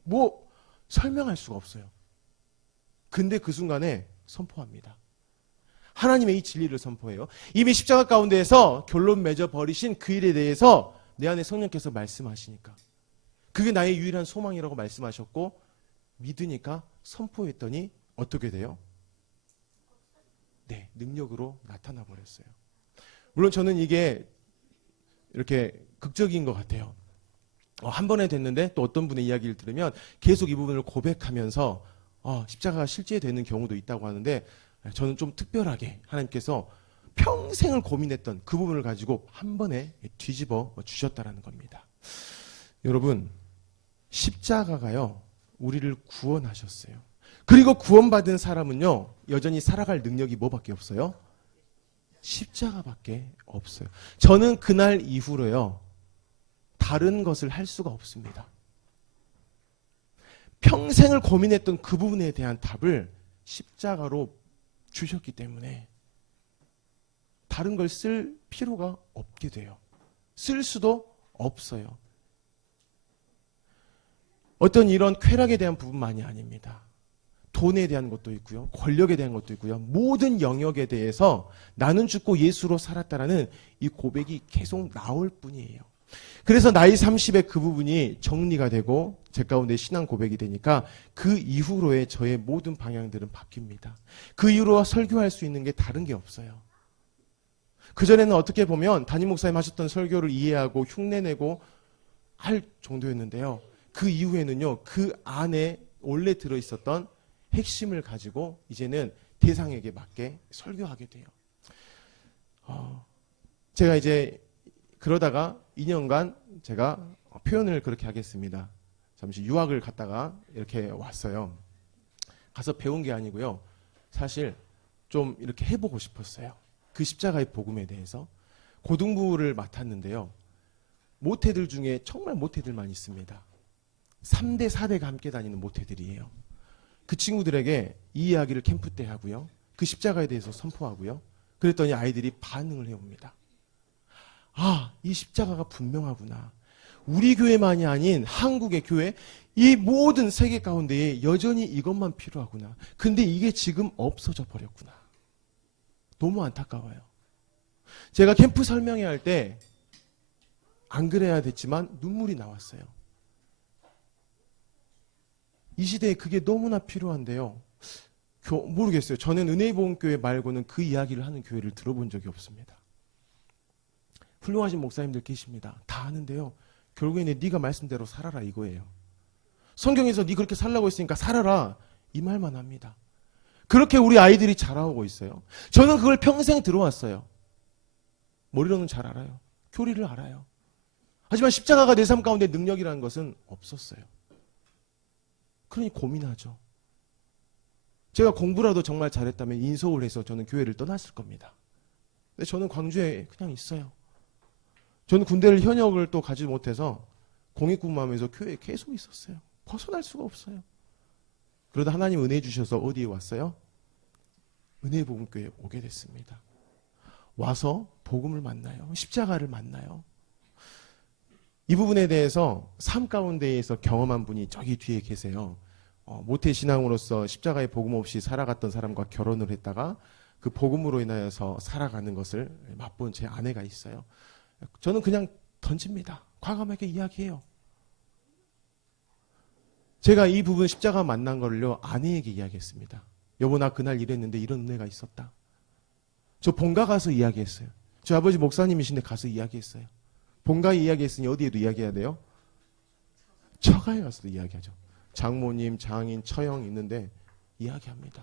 뭐 설명할 수가 없어요. 근데 그 순간에 선포합니다. 하나님의 이 진리를 선포해요. 이미 십자가 가운데에서 결론 맺어 버리신 그 일에 대해서 내 안에 성령께서 말씀하시니까 그게 나의 유일한 소망이라고 말씀하셨고, 믿으니까 선포했더니 어떻게 돼요? 네, 능력으로 나타나 버렸어요. 물론 저는 이게 이렇게 극적인 것 같아요. 한 번에 됐는데 또 어떤 분의 이야기를 들으면 계속 이 부분을 고백하면서 십자가가 실제되는 경우도 있다고 하는데, 저는 좀 특별하게 하나님께서 평생을 고민했던 그 부분을 가지고 한 번에 뒤집어 주셨다라는 겁니다. 여러분, 십자가가요, 우리를 구원하셨어요. 그리고 구원받은 사람은요, 여전히 살아갈 능력이 뭐밖에 없어요? 십자가밖에 없어요. 저는 그날 이후로요, 다른 것을 할 수가 없습니다. 평생을 고민했던 그 부분에 대한 답을 십자가로 주셨기 때문에 다른 걸 쓸 필요가 없게 돼요. 쓸 수도 없어요. 어떤 이런 쾌락에 대한 부분만이 아닙니다. 돈에 대한 것도 있고요. 권력에 대한 것도 있고요. 모든 영역에 대해서 나는 죽고 예수로 살았다라는 이 고백이 계속 나올 뿐이에요. 그래서 나이 30에 그 부분이 정리가 되고 제 가운데 신앙 고백이 되니까 그 이후로의 저의 모든 방향들은 바뀝니다. 그 이후로 설교할 수 있는 게 다른 게 없어요. 그전에는 어떻게 보면 담임 목사님 하셨던 설교를 이해하고 흉내내고 할 정도였는데요. 그 이후에는요, 그 안에 원래 들어있었던 핵심을 가지고 이제는 대상에게 맞게 설교하게 돼요. 제가 이제 그러다가 2년간 제가 표현을 그렇게 하겠습니다. 잠시 유학을 갔다가 이렇게 왔어요. 가서 배운 게 아니고요. 사실 좀 이렇게 해보고 싶었어요. 그 십자가의 복음에 대해서. 고등부를 맡았는데요. 모태들 중에 정말 모태들만 있습니다. 3대, 4대가 함께 다니는 모태들이에요. 그 친구들에게 이 이야기를 캠프 때 하고요. 그 십자가에 대해서 선포하고요. 그랬더니 아이들이 반응을 해옵니다. 아, 이 십자가가 분명하구나. 우리 교회만이 아닌 한국의 교회, 이 모든 세계 가운데에 여전히 이것만 필요하구나. 근데 이게 지금 없어져 버렸구나. 너무 안타까워요. 제가 캠프 설명회 할 때 안 그래야 됐지만 눈물이 나왔어요. 이 시대에 그게 너무나 필요한데요. 모르겠어요. 저는 은혜의 보험교회 말고는 그 이야기를 하는 교회를 들어본 적이 없습니다. 훌륭하신 목사님들 계십니다. 다 아는데요. 결국에는 네가 말씀대로 살아라 이거예요. 성경에서 네 그렇게 살라고 했으니까 살아라 이 말만 합니다. 그렇게 우리 아이들이 자라오고 있어요. 저는 그걸 평생 들어왔어요. 머리로는 잘 알아요. 교리를 알아요. 하지만 십자가가 내 삶 가운데 능력이라는 것은 없었어요. 그러니 고민하죠. 제가 공부라도 정말 잘했다면 인서울 해서 저는 교회를 떠났을 겁니다. 근데 저는 광주에 그냥 있어요. 저는 군대를 현역을 또 가지 못해서 공익근무하면서 교회에 계속 있었어요. 벗어날 수가 없어요. 그러다 하나님 은혜 주셔서 어디에 왔어요? 은혜의 복음교회에 오게 됐습니다. 와서 복음을 만나요. 십자가를 만나요. 이 부분에 대해서 삶 가운데에서 경험한 분이 저기 뒤에 계세요. 모태신앙으로서 십자가의 복음 없이 살아갔던 사람과 결혼을 했다가 그 복음으로 인하여서 살아가는 것을 맛본 제 아내가 있어요. 저는 그냥 던집니다. 과감하게 이야기해요. 제가 이 부분 십자가 만난 걸요 아내에게 이야기했습니다. 여보 나 그날 이랬는데 이런 은혜가 있었다. 저 본가 가서 이야기했어요. 저 아버지 목사님이신데 가서 이야기했어요. 본가에 이야기했으니 어디에도 이야기해야 돼요? 처가에 가서도 이야기하죠. 장모님, 장인, 처형 있는데 이야기합니다.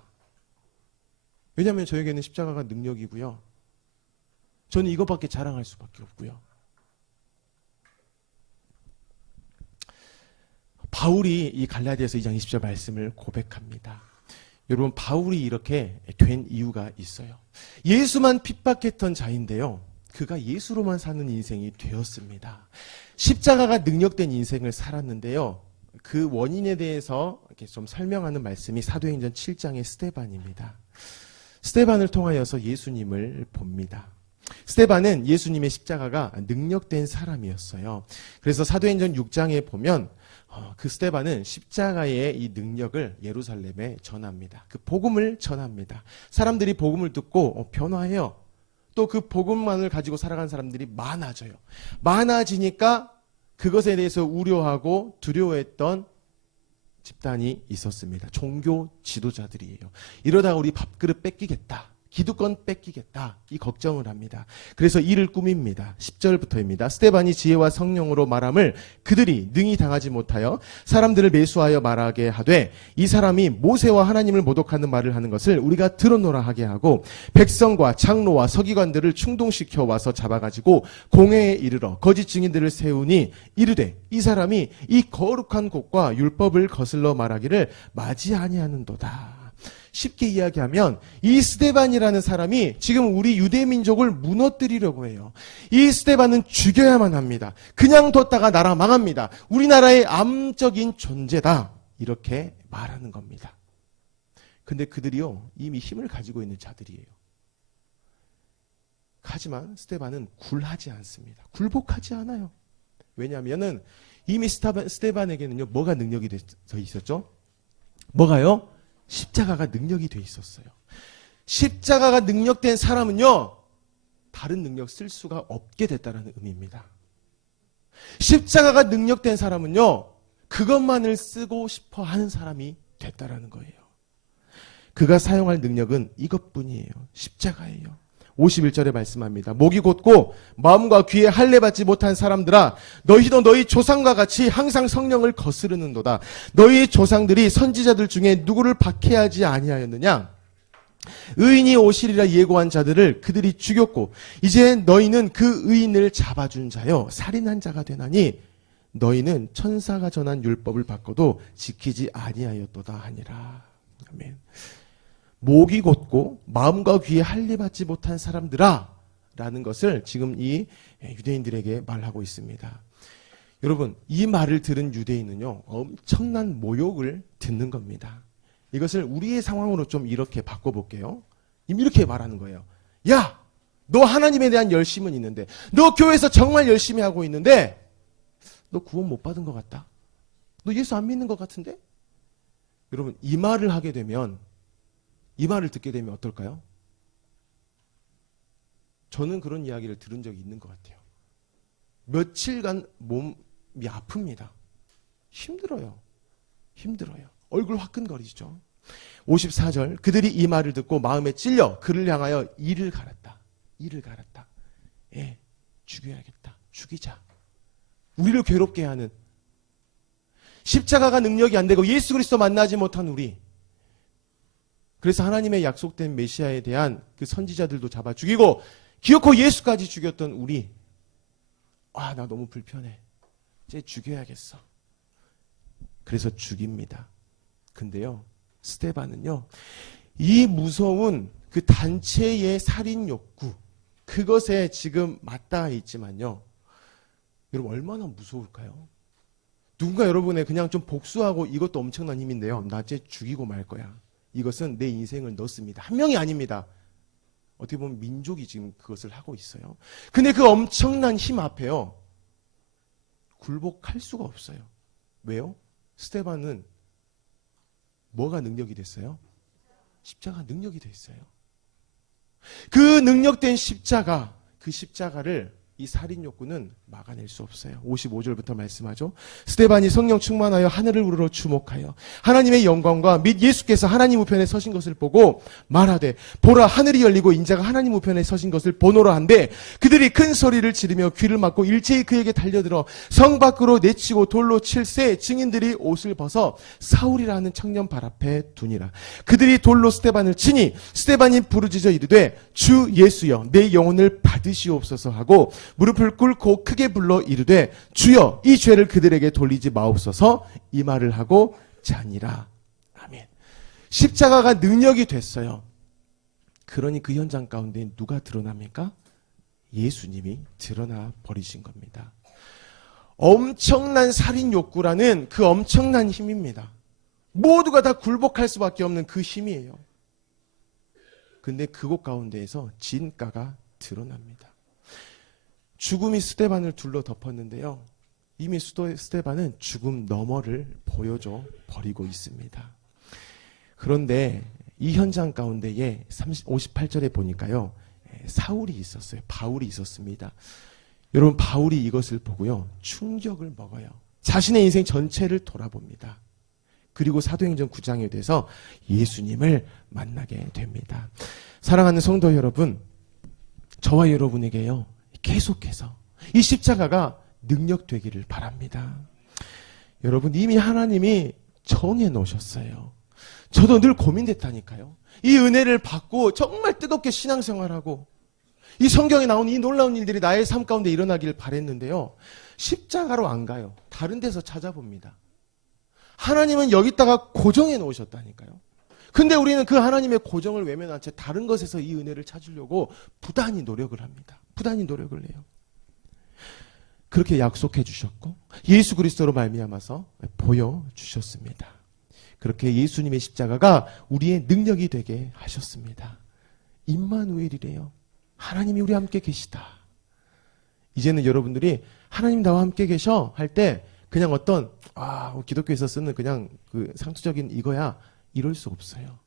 왜냐하면 저에게는 십자가가 능력이고요. 저는 이것밖에 자랑할 수밖에 없고요. 바울이 이 갈라디아서 2장 20절 말씀을 고백합니다. 여러분 바울이 이렇게 된 이유가 있어요. 예수만 핍박했던 자인데요. 그가 예수로만 사는 인생이 되었습니다. 십자가가 능력된 인생을 살았는데요. 그 원인에 대해서 이렇게 좀 설명하는 말씀이 사도행전 7장의 스데반입니다. 스데반을 통하여서 예수님을 봅니다. 스데반은 예수님의 십자가가 능력된 사람이었어요. 그래서 사도행전 6장에 보면 그 스데반은 십자가의 이 능력을 예루살렘에 전합니다. 그 복음을 전합니다. 사람들이 복음을 듣고 변화해요. 또 그 복음만을 가지고 살아간 사람들이 많아져요. 많아지니까 그것에 대해서 우려하고 두려워했던 집단이 있었습니다. 종교 지도자들이에요. 이러다가 우리 밥그릇 뺏기겠다. 기득권 뺏기겠다. 이 걱정을 합니다. 그래서 이를 꾸밉니다. 10절부터입니다. 스데반이 지혜와 성령으로 말함을 그들이 능히 당하지 못하여 사람들을 매수하여 말하게 하되 이 사람이 모세와 하나님을 모독하는 말을 하는 것을 우리가 들어노라 하게 하고 백성과 장로와 서기관들을 충동시켜 와서 잡아가지고 공회에 이르러 거짓 증인들을 세우니 이르되 이 사람이 이 거룩한 곳과 율법을 거슬러 말하기를 맞이 아니하는도다. 쉽게 이야기하면 이 스데반이라는 사람이 지금 우리 유대 민족을 무너뜨리려고 해요. 이 스데반은 죽여야만 합니다. 그냥 뒀다가 나라 망합니다. 우리나라의 암적인 존재다. 이렇게 말하는 겁니다. 근데 그들이요, 이미 힘을 가지고 있는 자들이에요. 하지만 스데반은 굴하지 않습니다. 굴복하지 않아요. 왜냐하면은 이미 스데반에게는요, 뭐가 능력이 돼 있었죠? 뭐가요? 십자가가 능력이 돼 있었어요. 십자가가 능력된 사람은요, 다른 능력 쓸 수가 없게 됐다는 의미입니다. 십자가가 능력된 사람은요, 그것만을 쓰고 싶어 하는 사람이 됐다라는 거예요. 그가 사용할 능력은 이것뿐이에요. 십자가예요. 51절에 말씀합니다. 목이 곧고 마음과 귀에 할례 받지 못한 사람들아, 너희도 너희 조상과 같이 항상 성령을 거스르는도다. 너희 조상들이 선지자들 중에 누구를 박해하지 아니하였느냐? 의인이 오시리라 예고한 자들을 그들이 죽였고, 이제 너희는 그 의인을 잡아준 자여 살인한 자가 되나니 너희는 천사가 전한 율법을 바꿔도 지키지 아니하였도다 하니라. 아멘. 목이 곧고 마음과 귀에 할례 받지 못한 사람들아 라는 것을 지금 이 유대인들에게 말하고 있습니다. 여러분, 이 말을 들은 유대인은요, 엄청난 모욕을 듣는 겁니다. 이것을 우리의 상황으로 좀 이렇게 바꿔볼게요. 이렇게 말하는 거예요. 야, 너 하나님에 대한 열심은 있는데, 너 교회에서 정말 열심히 하고 있는데, 너 구원 못 받은 것 같다. 너 예수 안 믿는 것 같은데? 여러분, 이 말을 하게 되면, 이 말을 듣게 되면 어떨까요? 저는 그런 이야기를 들은 적이 있는 것 같아요. 며칠간 몸이 아픕니다. 힘들어요. 얼굴 화끈거리죠. 54절, 그들이 이 말을 듣고 마음에 찔려 그를 향하여 이를 갈았다. 예, 죽여야겠다. 죽이자. 우리를 괴롭게 하는, 십자가가 능력이 안 되고 예수 그리스도 만나지 못한 우리, 그래서 하나님의 약속된 메시아에 대한 그 선지자들도 잡아 죽이고 기어코 예수까지 죽였던 우리, 나 너무 불편해. 이제 죽여야겠어. 그래서 죽입니다. 근데요, 스데반은요, 이 무서운 그 단체의 살인 욕구, 그것에 지금 맞닿아 있지만요, 여러분 얼마나 무서울까요? 누군가 여러분의 그냥 좀 복수하고, 이것도 엄청난 힘인데요, 나 이제 죽이고 말 거야. 이것은 내 인생을 넣습니다. 한 명이 아닙니다. 어떻게 보면 민족이 지금 그것을 하고 있어요. 근데 그 엄청난 힘 앞에요, 굴복할 수가 없어요. 왜요? 스데반은 뭐가 능력이 됐어요? 십자가 능력이 됐어요. 그 능력된 십자가, 그 십자가를 이 살인 욕구는 막아낼 수 없어요. 55절부터 말씀하죠. 스데반이 성령 충만하여 하늘을 우러러 주목하여 하나님의 영광과 및 예수께서 하나님 우편에 서신 것을 보고 말하되, 보라, 하늘이 열리고 인자가 하나님 우편에 서신 것을 보노라 한데, 그들이 큰 소리를 지르며 귀를 막고 일제히 그에게 달려들어 성 밖으로 내치고 돌로 칠세 증인들이 옷을 벗어 사울이라 하는 청년 발 앞에 두니라. 그들이 돌로 스데반을 치니 스데반이 부르짖어 이르되, 주 예수여, 내 영혼을 받으시옵소서 하고 무릎을 꿇고 크게 불러 이르되, 주여, 이 죄를 그들에게 돌리지 마옵소서. 이 말을 하고 자니라. 아멘. 십자가가 능력이 됐어요. 그러니 그 현장 가운데 누가 드러납니까? 예수님이 드러나 버리신 겁니다. 엄청난 살인 욕구라는 그 엄청난 힘입니다. 모두가 다 굴복할 수밖에 없는 그 힘이에요. 근데 그곳 가운데에서 진가가 드러납니다. 죽음이 스데반을 둘러 덮었는데요, 이미 스데반은 죽음 너머를 보여줘 버리고 있습니다. 그런데 이 현장 가운데에 58절에 보니까요, 사울이 있었어요. 바울이 있었습니다. 여러분, 바울이 이것을 보고요, 충격을 먹어요. 자신의 인생 전체를 돌아봅니다. 그리고 사도행전 9장에 돼서 예수님을 만나게 됩니다. 사랑하는 성도 여러분, 저와 여러분에게요, 계속해서 이 십자가가 능력되기를 바랍니다. 여러분, 이미 하나님이 정해 놓으셨어요. 저도 늘 고민됐다니까요. 이 은혜를 받고 정말 뜨겁게 신앙생활하고 이 성경에 나온 이 놀라운 일들이 나의 삶 가운데 일어나기를 바랬는데요, 십자가로 안 가요. 다른 데서 찾아봅니다. 하나님은 여기다가 고정해 놓으셨다니까요. 근데 우리는 그 하나님의 고정을 외면한 채 다른 것에서 이 은혜를 찾으려고 부단히 노력을 합니다. 부단히 노력을 해요. 그렇게 약속해 주셨고 예수 그리스도로 말미암아서 보여주셨습니다. 그렇게 예수님의 십자가가 우리의 능력이 되게 하셨습니다. 임마누엘이래요. 하나님이 우리 함께 계시다. 이제는 여러분들이 하나님 나와 함께 계셔 할 때 그냥 어떤 기독교에서 쓰는 그냥 그 상투적인 이거야 이럴 수 없어요.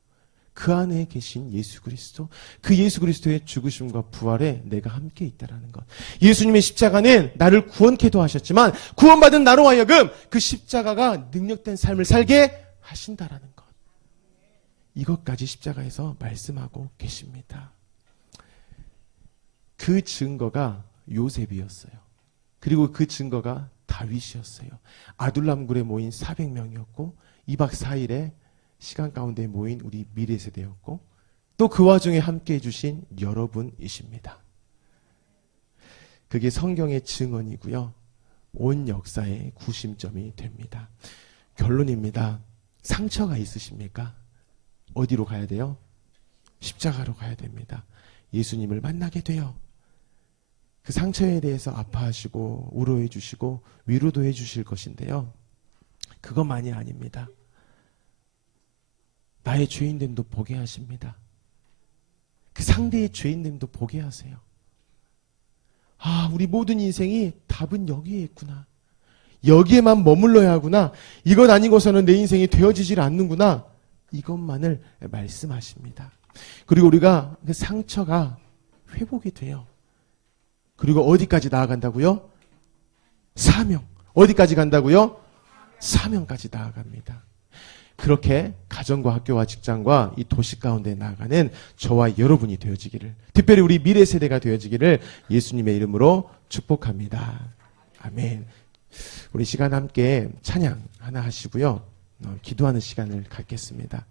그 안에 계신 예수 그리스도, 그 예수 그리스도의 죽으심과 부활에 내가 함께 있다라는 것. 예수님의 십자가는 나를 구원케도 하셨지만 구원받은 나로 하여금 그 십자가가 능력된 삶을 살게 하신다라는 것. 이것까지 십자가에서 말씀하고 계십니다. 그 증거가 요셉이었어요. 그리고 그 증거가 다윗이었어요. 아둘람굴에 모인 400명이었고 2박 4일에 시간 가운데 모인 우리 미래 세대였고 또 그 와중에 함께해 주신 여러분이십니다. 그게 성경의 증언이고요. 온 역사의 구심점이 됩니다. 결론입니다. 상처가 있으십니까? 어디로 가야 돼요? 십자가로 가야 됩니다. 예수님을 만나게 돼요. 그 상처에 대해서 아파하시고 위로해 주시고 위로도 해 주실 것인데요. 그것만이 아닙니다. 나의 죄인됨도 보게 하십니다. 그 상대의 죄인됨도 보게 하세요. 우리 모든 인생이 답은 여기에 있구나. 여기에만 머물러야 하구나. 이것 아니고서는 내 인생이 되어지질 않는구나. 이것만을 말씀하십니다. 그리고 우리가 그 상처가 회복이 돼요. 그리고 어디까지 나아간다고요? 사명. 어디까지 간다고요? 사명까지 나아갑니다. 그렇게 가정과 학교와 직장과 이 도시 가운데 나아가는 저와 여러분이 되어지기를, 특별히 우리 미래 세대가 되어지기를 예수님의 이름으로 축복합니다. 아멘. 우리 시간 함께 찬양 하나 하시고요. 기도하는 시간을 갖겠습니다.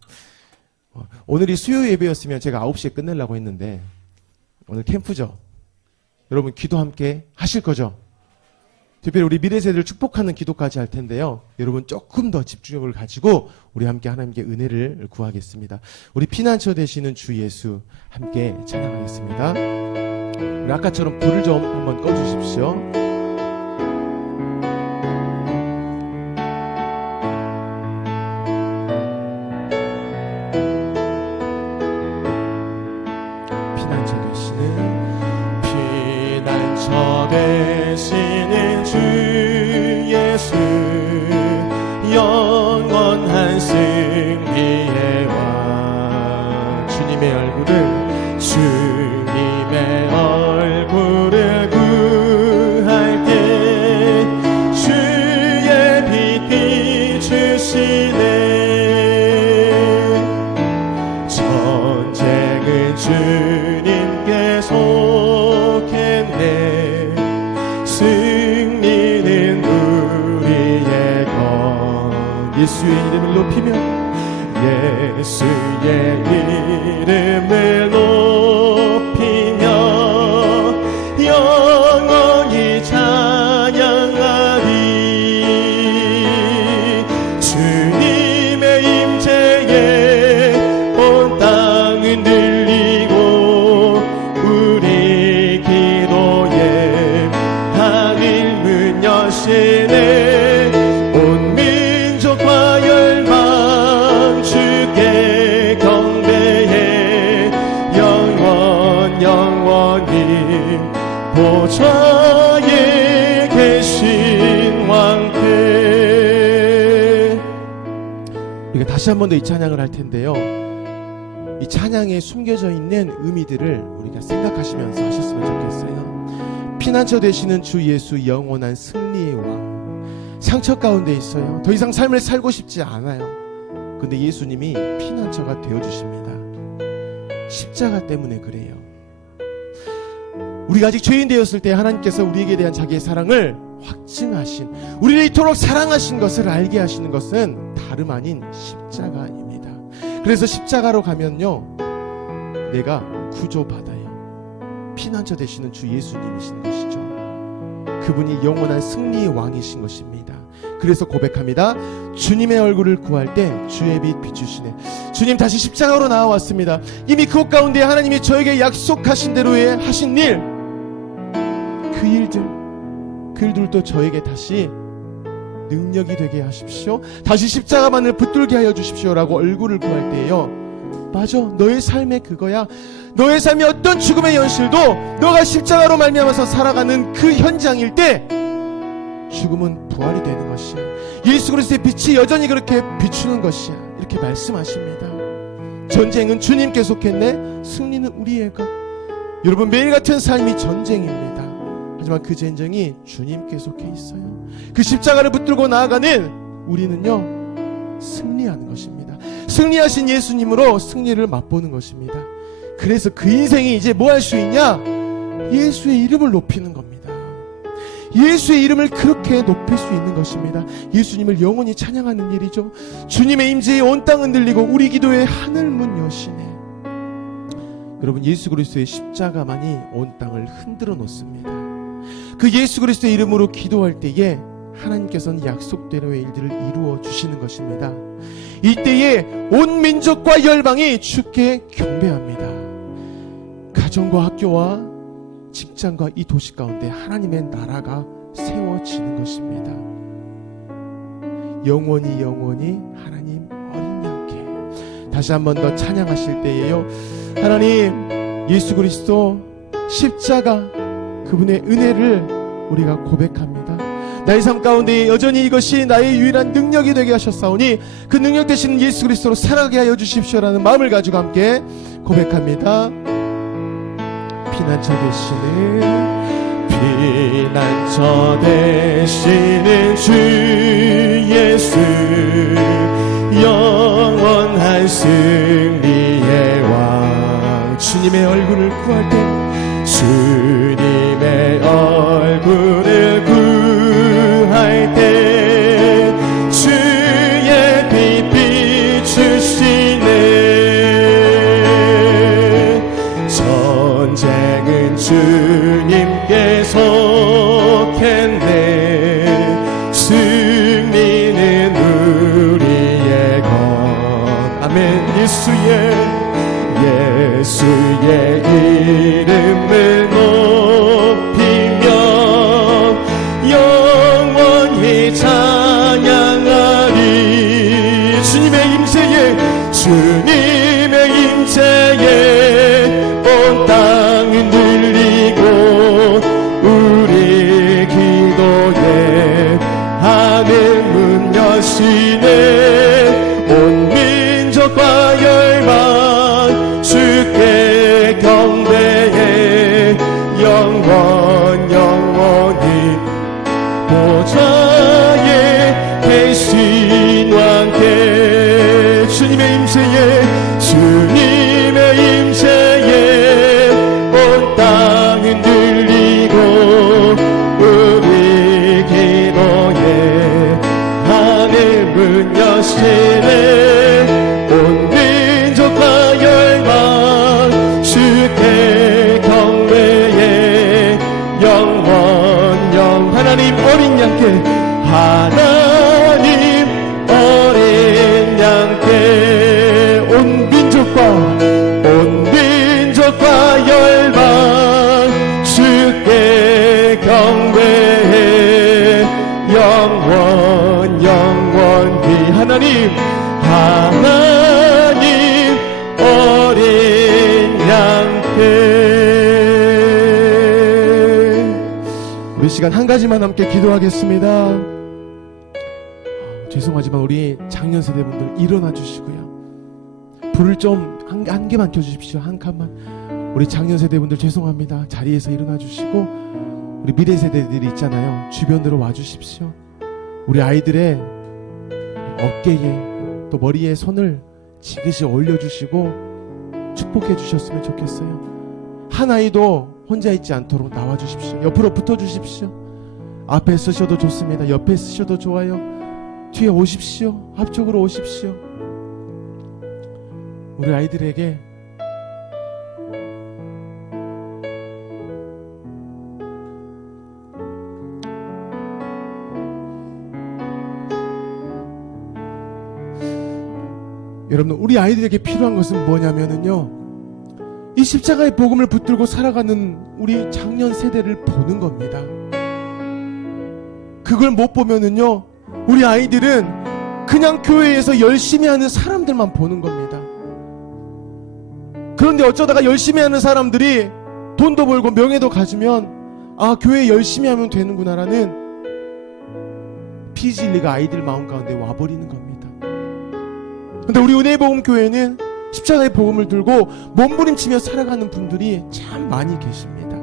오늘이 수요 예배였으면 제가 9시에 끝내려고 했는데 오늘 캠프죠. 여러분 기도 함께 하실 거죠? 특별히 우리 미래 세대를 축복하는 기도까지 할 텐데요. 여러분 조금 더 집중력을 가지고 우리 함께 하나님께 은혜를 구하겠습니다. 우리 피난처 되시는 주 예수 함께 찬양하겠습니다. 우리 아까처럼 불을 좀 한번 꺼주십시오. 되시는 주 예수 영원한 승리의 왕 주님의 얼굴을 구할 때 주의 빛 비추시네 전쟁은 주님께 속했네 승리는 우리의 것 예수의 이름을 높이며 예수의 이름을 높이며 영원히 찬양하리 주님의 임재에 온 땅은 들리고 우리 기도에 하늘문 여시네 온 민족과 열방 주께 경배해 영원히 보좌에 계신 왕께. 우리가 다시 한 번 더 이 찬양을 할 텐데요. 이 찬양에 숨겨져 있는 의미들을 우리가 생각하시면서 하셨으면 좋겠어요. 피난처 되시는 주 예수 영원한 승리의 왕. 상처 가운데 있어요. 더 이상 삶을 살고 싶지 않아요. 근데 예수님이 피난처가 되어주십니다. 십자가 때문에 그래요. 우리가 아직 죄인 되었을 때 하나님께서 우리에게 대한 자기의 사랑을 확증하신, 우리를 이토록 사랑하신 것을 알게 하시는 것은 다름 아닌 십자가입니다. 그래서 십자가로 가면요, 내가 구조받아요. 피난처 되시는 주 예수님이신 것이죠. 그분이 영원한 승리의 왕이신 것입니다. 그래서 고백합니다. 주님의 얼굴을 구할 때 주의 빛 비추시네. 주님 다시 십자가로 나와왔습니다. 이미 그곳 가운데 하나님이 저에게 약속하신 대로의 하신 일, 그 일들도 저에게 다시 능력이 되게 하십시오. 다시 십자가만을 붙들게 하여 주십시오라고 얼굴을 구할 때에요, 맞아, 너의 삶에 그거야. 너의 삶이 어떤 죽음의 현실도 너가 십자가로 말미암아서 살아가는 그 현장일 때 죽음은 부활이 되는 것이야. 예수 그리스도의 빛이 여전히 그렇게 비추는 것이야. 이렇게 말씀하십니다. 전쟁은 주님께 속했네, 승리는 우리의 것. 여러분, 매일 같은 삶이 전쟁입니다. 하지만 그 전쟁이 주님께 속해 있어요. 그 십자가를 붙들고 나아가는 우리는요, 승리하는 것입니다. 승리하신 예수님으로 승리를 맛보는 것입니다. 그래서 그 인생이 이제 뭐 할 수 있냐? 예수의 이름을 높이는 겁니다. 예수의 이름을 그렇게 높일 수 있는 것입니다. 예수님을 영원히 찬양하는 일이죠. 주님의 임재에 온 땅 흔들리고 우리 기도에 하늘문 여시네. 여러분, 예수 그리스도의 십자가만이 온 땅을 흔들어 놓습니다. 그 예수 그리스도의 이름으로 기도할 때에 하나님께서는 약속대로의 일들을 이루어 주시는 것입니다. 이때에 온 민족과 열방이 주께 경배합니다. 가정과 학교와 직장과 이 도시 가운데 하나님의 나라가 세워지는 것입니다. 영원히 영원히 하나님 어린 양께. 다시 한 번 더 찬양하실 때에요, 하나님 예수 그리스도 십자가 그분의 은혜를 우리가 고백합니다. 나의 삶 가운데 여전히 이것이 나의 유일한 능력이 되게 하셨사오니 그 능력 되시는 예수 그리스도로 살아가게 하여 주십시오라는 마음을 가지고 함께 고백합니다. 피난처 되시는, 피난처 되시는 주 예수, 영원한 승리의 왕. 주님의 얼굴을 구할 때, 주님의 얼굴을 구할 때 주의 빛 비추시네. 전쟁은 주님께 속했네, 승리는 우리의 것. 아멘. 예수의 이름을 높이며 영원히 찬양하리. 주님의 임재에 온 땅을 들리고 우리 기도에 하늘문 여시네. 온 민족과 열방 주께 경배해 영원히 보좌에 계신 왕께. 주님의 임재에 온 땅은 들리고 우리 기도에 하늘문 여시네. 온 민족과 열방 주께 경배해 영원 하나님 어린 양께. 하나님 어린 양께 온 민족과 열방 주께 경배해 영원히. 하나님 어린 양께. 우리 시간 한 가지만 함께 기도하겠습니다. 죄송하지만 우리 장년 세대분들 일어나 주시고요. 불을 좀 한 개만 켜주십시오. 한 칸만. 우리 장년 세대분들 죄송합니다. 자리에서 일어나 주시고 우리 미래 세대들이 있잖아요. 주변으로 와 주십시오. 우리 아이들의 어깨에 또 머리에 손을 지그시 올려주시고 축복해 주셨으면 좋겠어요. 한 아이도 혼자 있지 않도록 나와 주십시오. 옆으로 붙어 주십시오. 앞에 쓰셔도 좋습니다. 옆에 쓰셔도 좋아요. 뒤에 오십시오. 앞쪽으로 오십시오. 우리 아이들에게 여러분, 우리 아이들에게 필요한 것은 뭐냐면은요, 이 십자가의 복음을 붙들고 살아가는 우리 장년 세대를 보는 겁니다. 그걸 못 보면은요, 우리 아이들은 그냥 교회에서 열심히 하는 사람들만 보는 겁니다. 그런데 어쩌다가 열심히 하는 사람들이 돈도 벌고 명예도 가지면 아, 교회 열심히 하면 되는구나라는 비진리가 아이들 마음 가운데 와버리는 겁니다. 근데 우리 은혜복음교회는 십자가의 복음을 들고 몸부림치며 살아가는 분들이 참 많이 계십니다.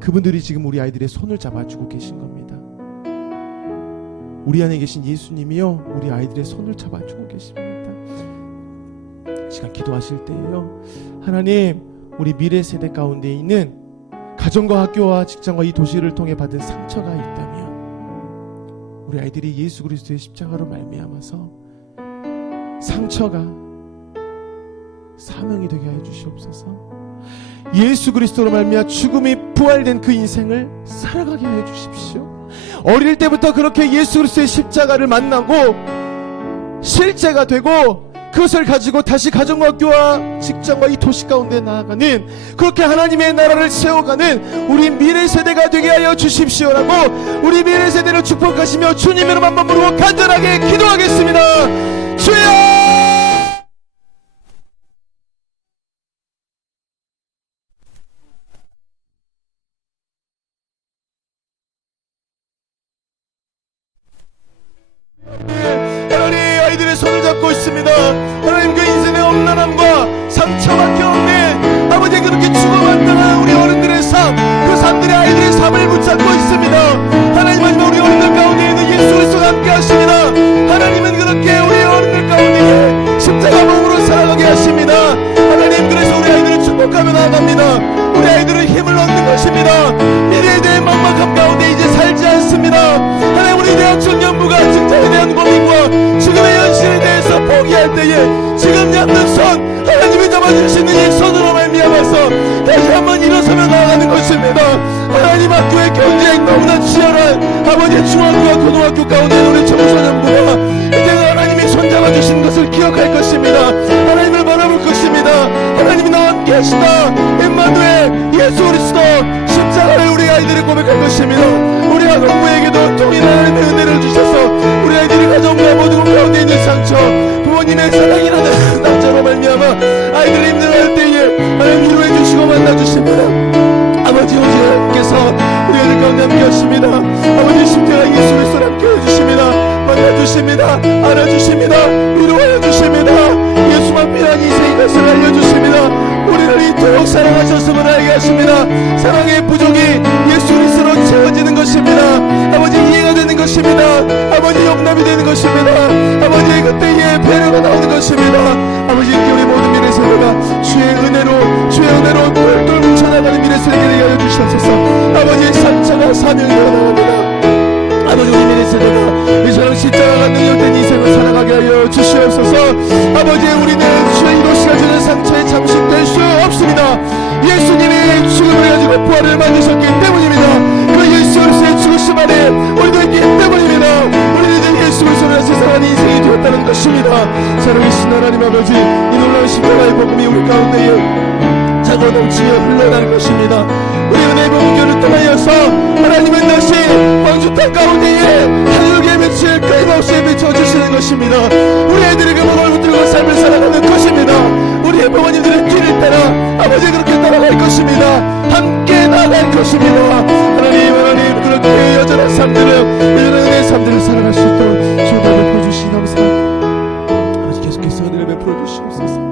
그분들이 지금 우리 아이들의 손을 잡아주고 계신 겁니다. 우리 안에 계신 예수님이요, 우리 아이들의 손을 잡아주고 계십니다. 시간 기도하실 때에요, 하나님, 우리 미래 세대 가운데 있는 가정과 학교와 직장과 이 도시를 통해 받은 상처가 있다면 우리 아이들이 예수 그리스도의 십자가로 말미암아서 상처가 사명이 되게 하여 주시옵소서. 예수 그리스도로 말미암아 죽음이 부활된 그 인생을 살아가게 하여 주십시오. 어릴 때부터 그렇게 예수 그리스도의 십자가를 만나고 실제가 되고 그것을 가지고 다시 가정과 학교와 직장과 이 도시 가운데 나아가는, 그렇게 하나님의 나라를 세워가는 우리 미래 세대가 되게 하여 주십시오라고 우리 미래 세대를 축복하시며 주님 이름 한번 부르고 간절하게 기도하겠습니다. 주여! 하나님, 아이들의 손을 잡고 있습니다. 하나님, 그 인생의 엄란함과 상처밖에 없는 아버지, 그렇게 죽어만당한 우리 어른들의 삶, 그 삶들의 아이들의 삶을 붙잡고 있습니다. 하나님, 마지막 우리 어른들 가운데 있는 예수 그리스도가 함께 하십니다. 하나님은 그렇게 우리 어른들 가운데 십자가 몸으로 살아가게 하십니다. 하나님, 그래서 우리 아이들을 축복하며 나아갑니다. 우리 아이들은 힘을 얻는 것입니다. 미래에 대한 막막함 가운데 이제 살지 않습니다. 하나님, 우리 대학 청년부가 직장에 대한 고민과 지금의 현실에 대해서 포기할 때에 지금 잡는 손, 하나님이 잡아주시는 이 손으로 말미암아서 다시 한번 일어서며 나아가는 것입니다. 하나님, 학교의 경쟁 너무나 치열한 아버지의 중학교와 고등학교 가운데 우리 청소년부가 이제 하나님이 손잡아주신 것을 기억할 것입니다. 하나님을 바라볼 것입니다. 하나님이 나와 함께 하시다 임마누엘 예수 그리스도 십자가를 우리 아이들이 고백할 것입니다. 우리가 농부에게도 동일한 하나님의 은혜를 주셔서 우리 아이들이 가정과 모든 가운데 있는 상처, 부모님의 사랑이라는 남자로 말미암아 아이들이 힘들어할 때에 하나님 위로해 주시고 만나주십니다. 아버지, 오직 하나님께서 우리 아이들 가운데 함께 하십니다. 아버지, 십자가 예수 그리스도를 함께 해주십니다. 만나주십니다. 알아주십니다. 위로하여 주십니다. 예수만 필요한 인생인 것을 알려주십니다. 우리를 이토록 사랑하셨음을 알게 하십니다. 사랑의 부족이 예수 그리스도로 채워지는 것입니다. 아버지, 이해가 되는 것입니다. 아버지, 용납이 되는 것입니다. 아버지, 그때에 배려가 나오는 것입니다. 아버지, 우리 모든 미래 세대가 주의 은혜로 똘똘 뭉쳐나가는 미래 세대가 되게 하여 주시옵소서. 아버지의 상처가 사명이 되어나갑니다. 아버지, 우리 미래 세대가 이처럼 십자가가 능력된 인생을 살아가게 하여 주시옵소서. 아버지, 우리는 주의 이 도시가 주는 상처에 잠식될 수 없습니다. 예수님이 죽음을 가지고 부활을 만드셨기 때문입니다. 그 예수 그리스도의 죽으심 안에 우리도 있기 때문입니다. 우리는 예수 그리스도를 세상한 인생이 되었다는 것입니다. 살아계신 하나님 아버지, 이 놀라운 십자가의 복음이 우리 가운데에 차고 넘치며 흘러나갈 것입니다. 우리 은혜복음교를 통하여서 하나님은 다시 광주 땅 가운데에 하늘의 빛을 끊임없이 비춰주시는 것입니다. 우리 애들이 그 복음을 붙들고 삶을 살아가는 것입니다. 우리의 부모님들의 길을 따라 아버지 그렇게 따라갈 것입니다. 함께 나갈 것입니다. 하나님, 그렇게 여전한 삶들을, 여전한 은혜의 삶들을 살아갈 수 있도록 주님을 베풀어주시옵소서. 아버지, 계속해서 은혜를 베풀어주시옵소서.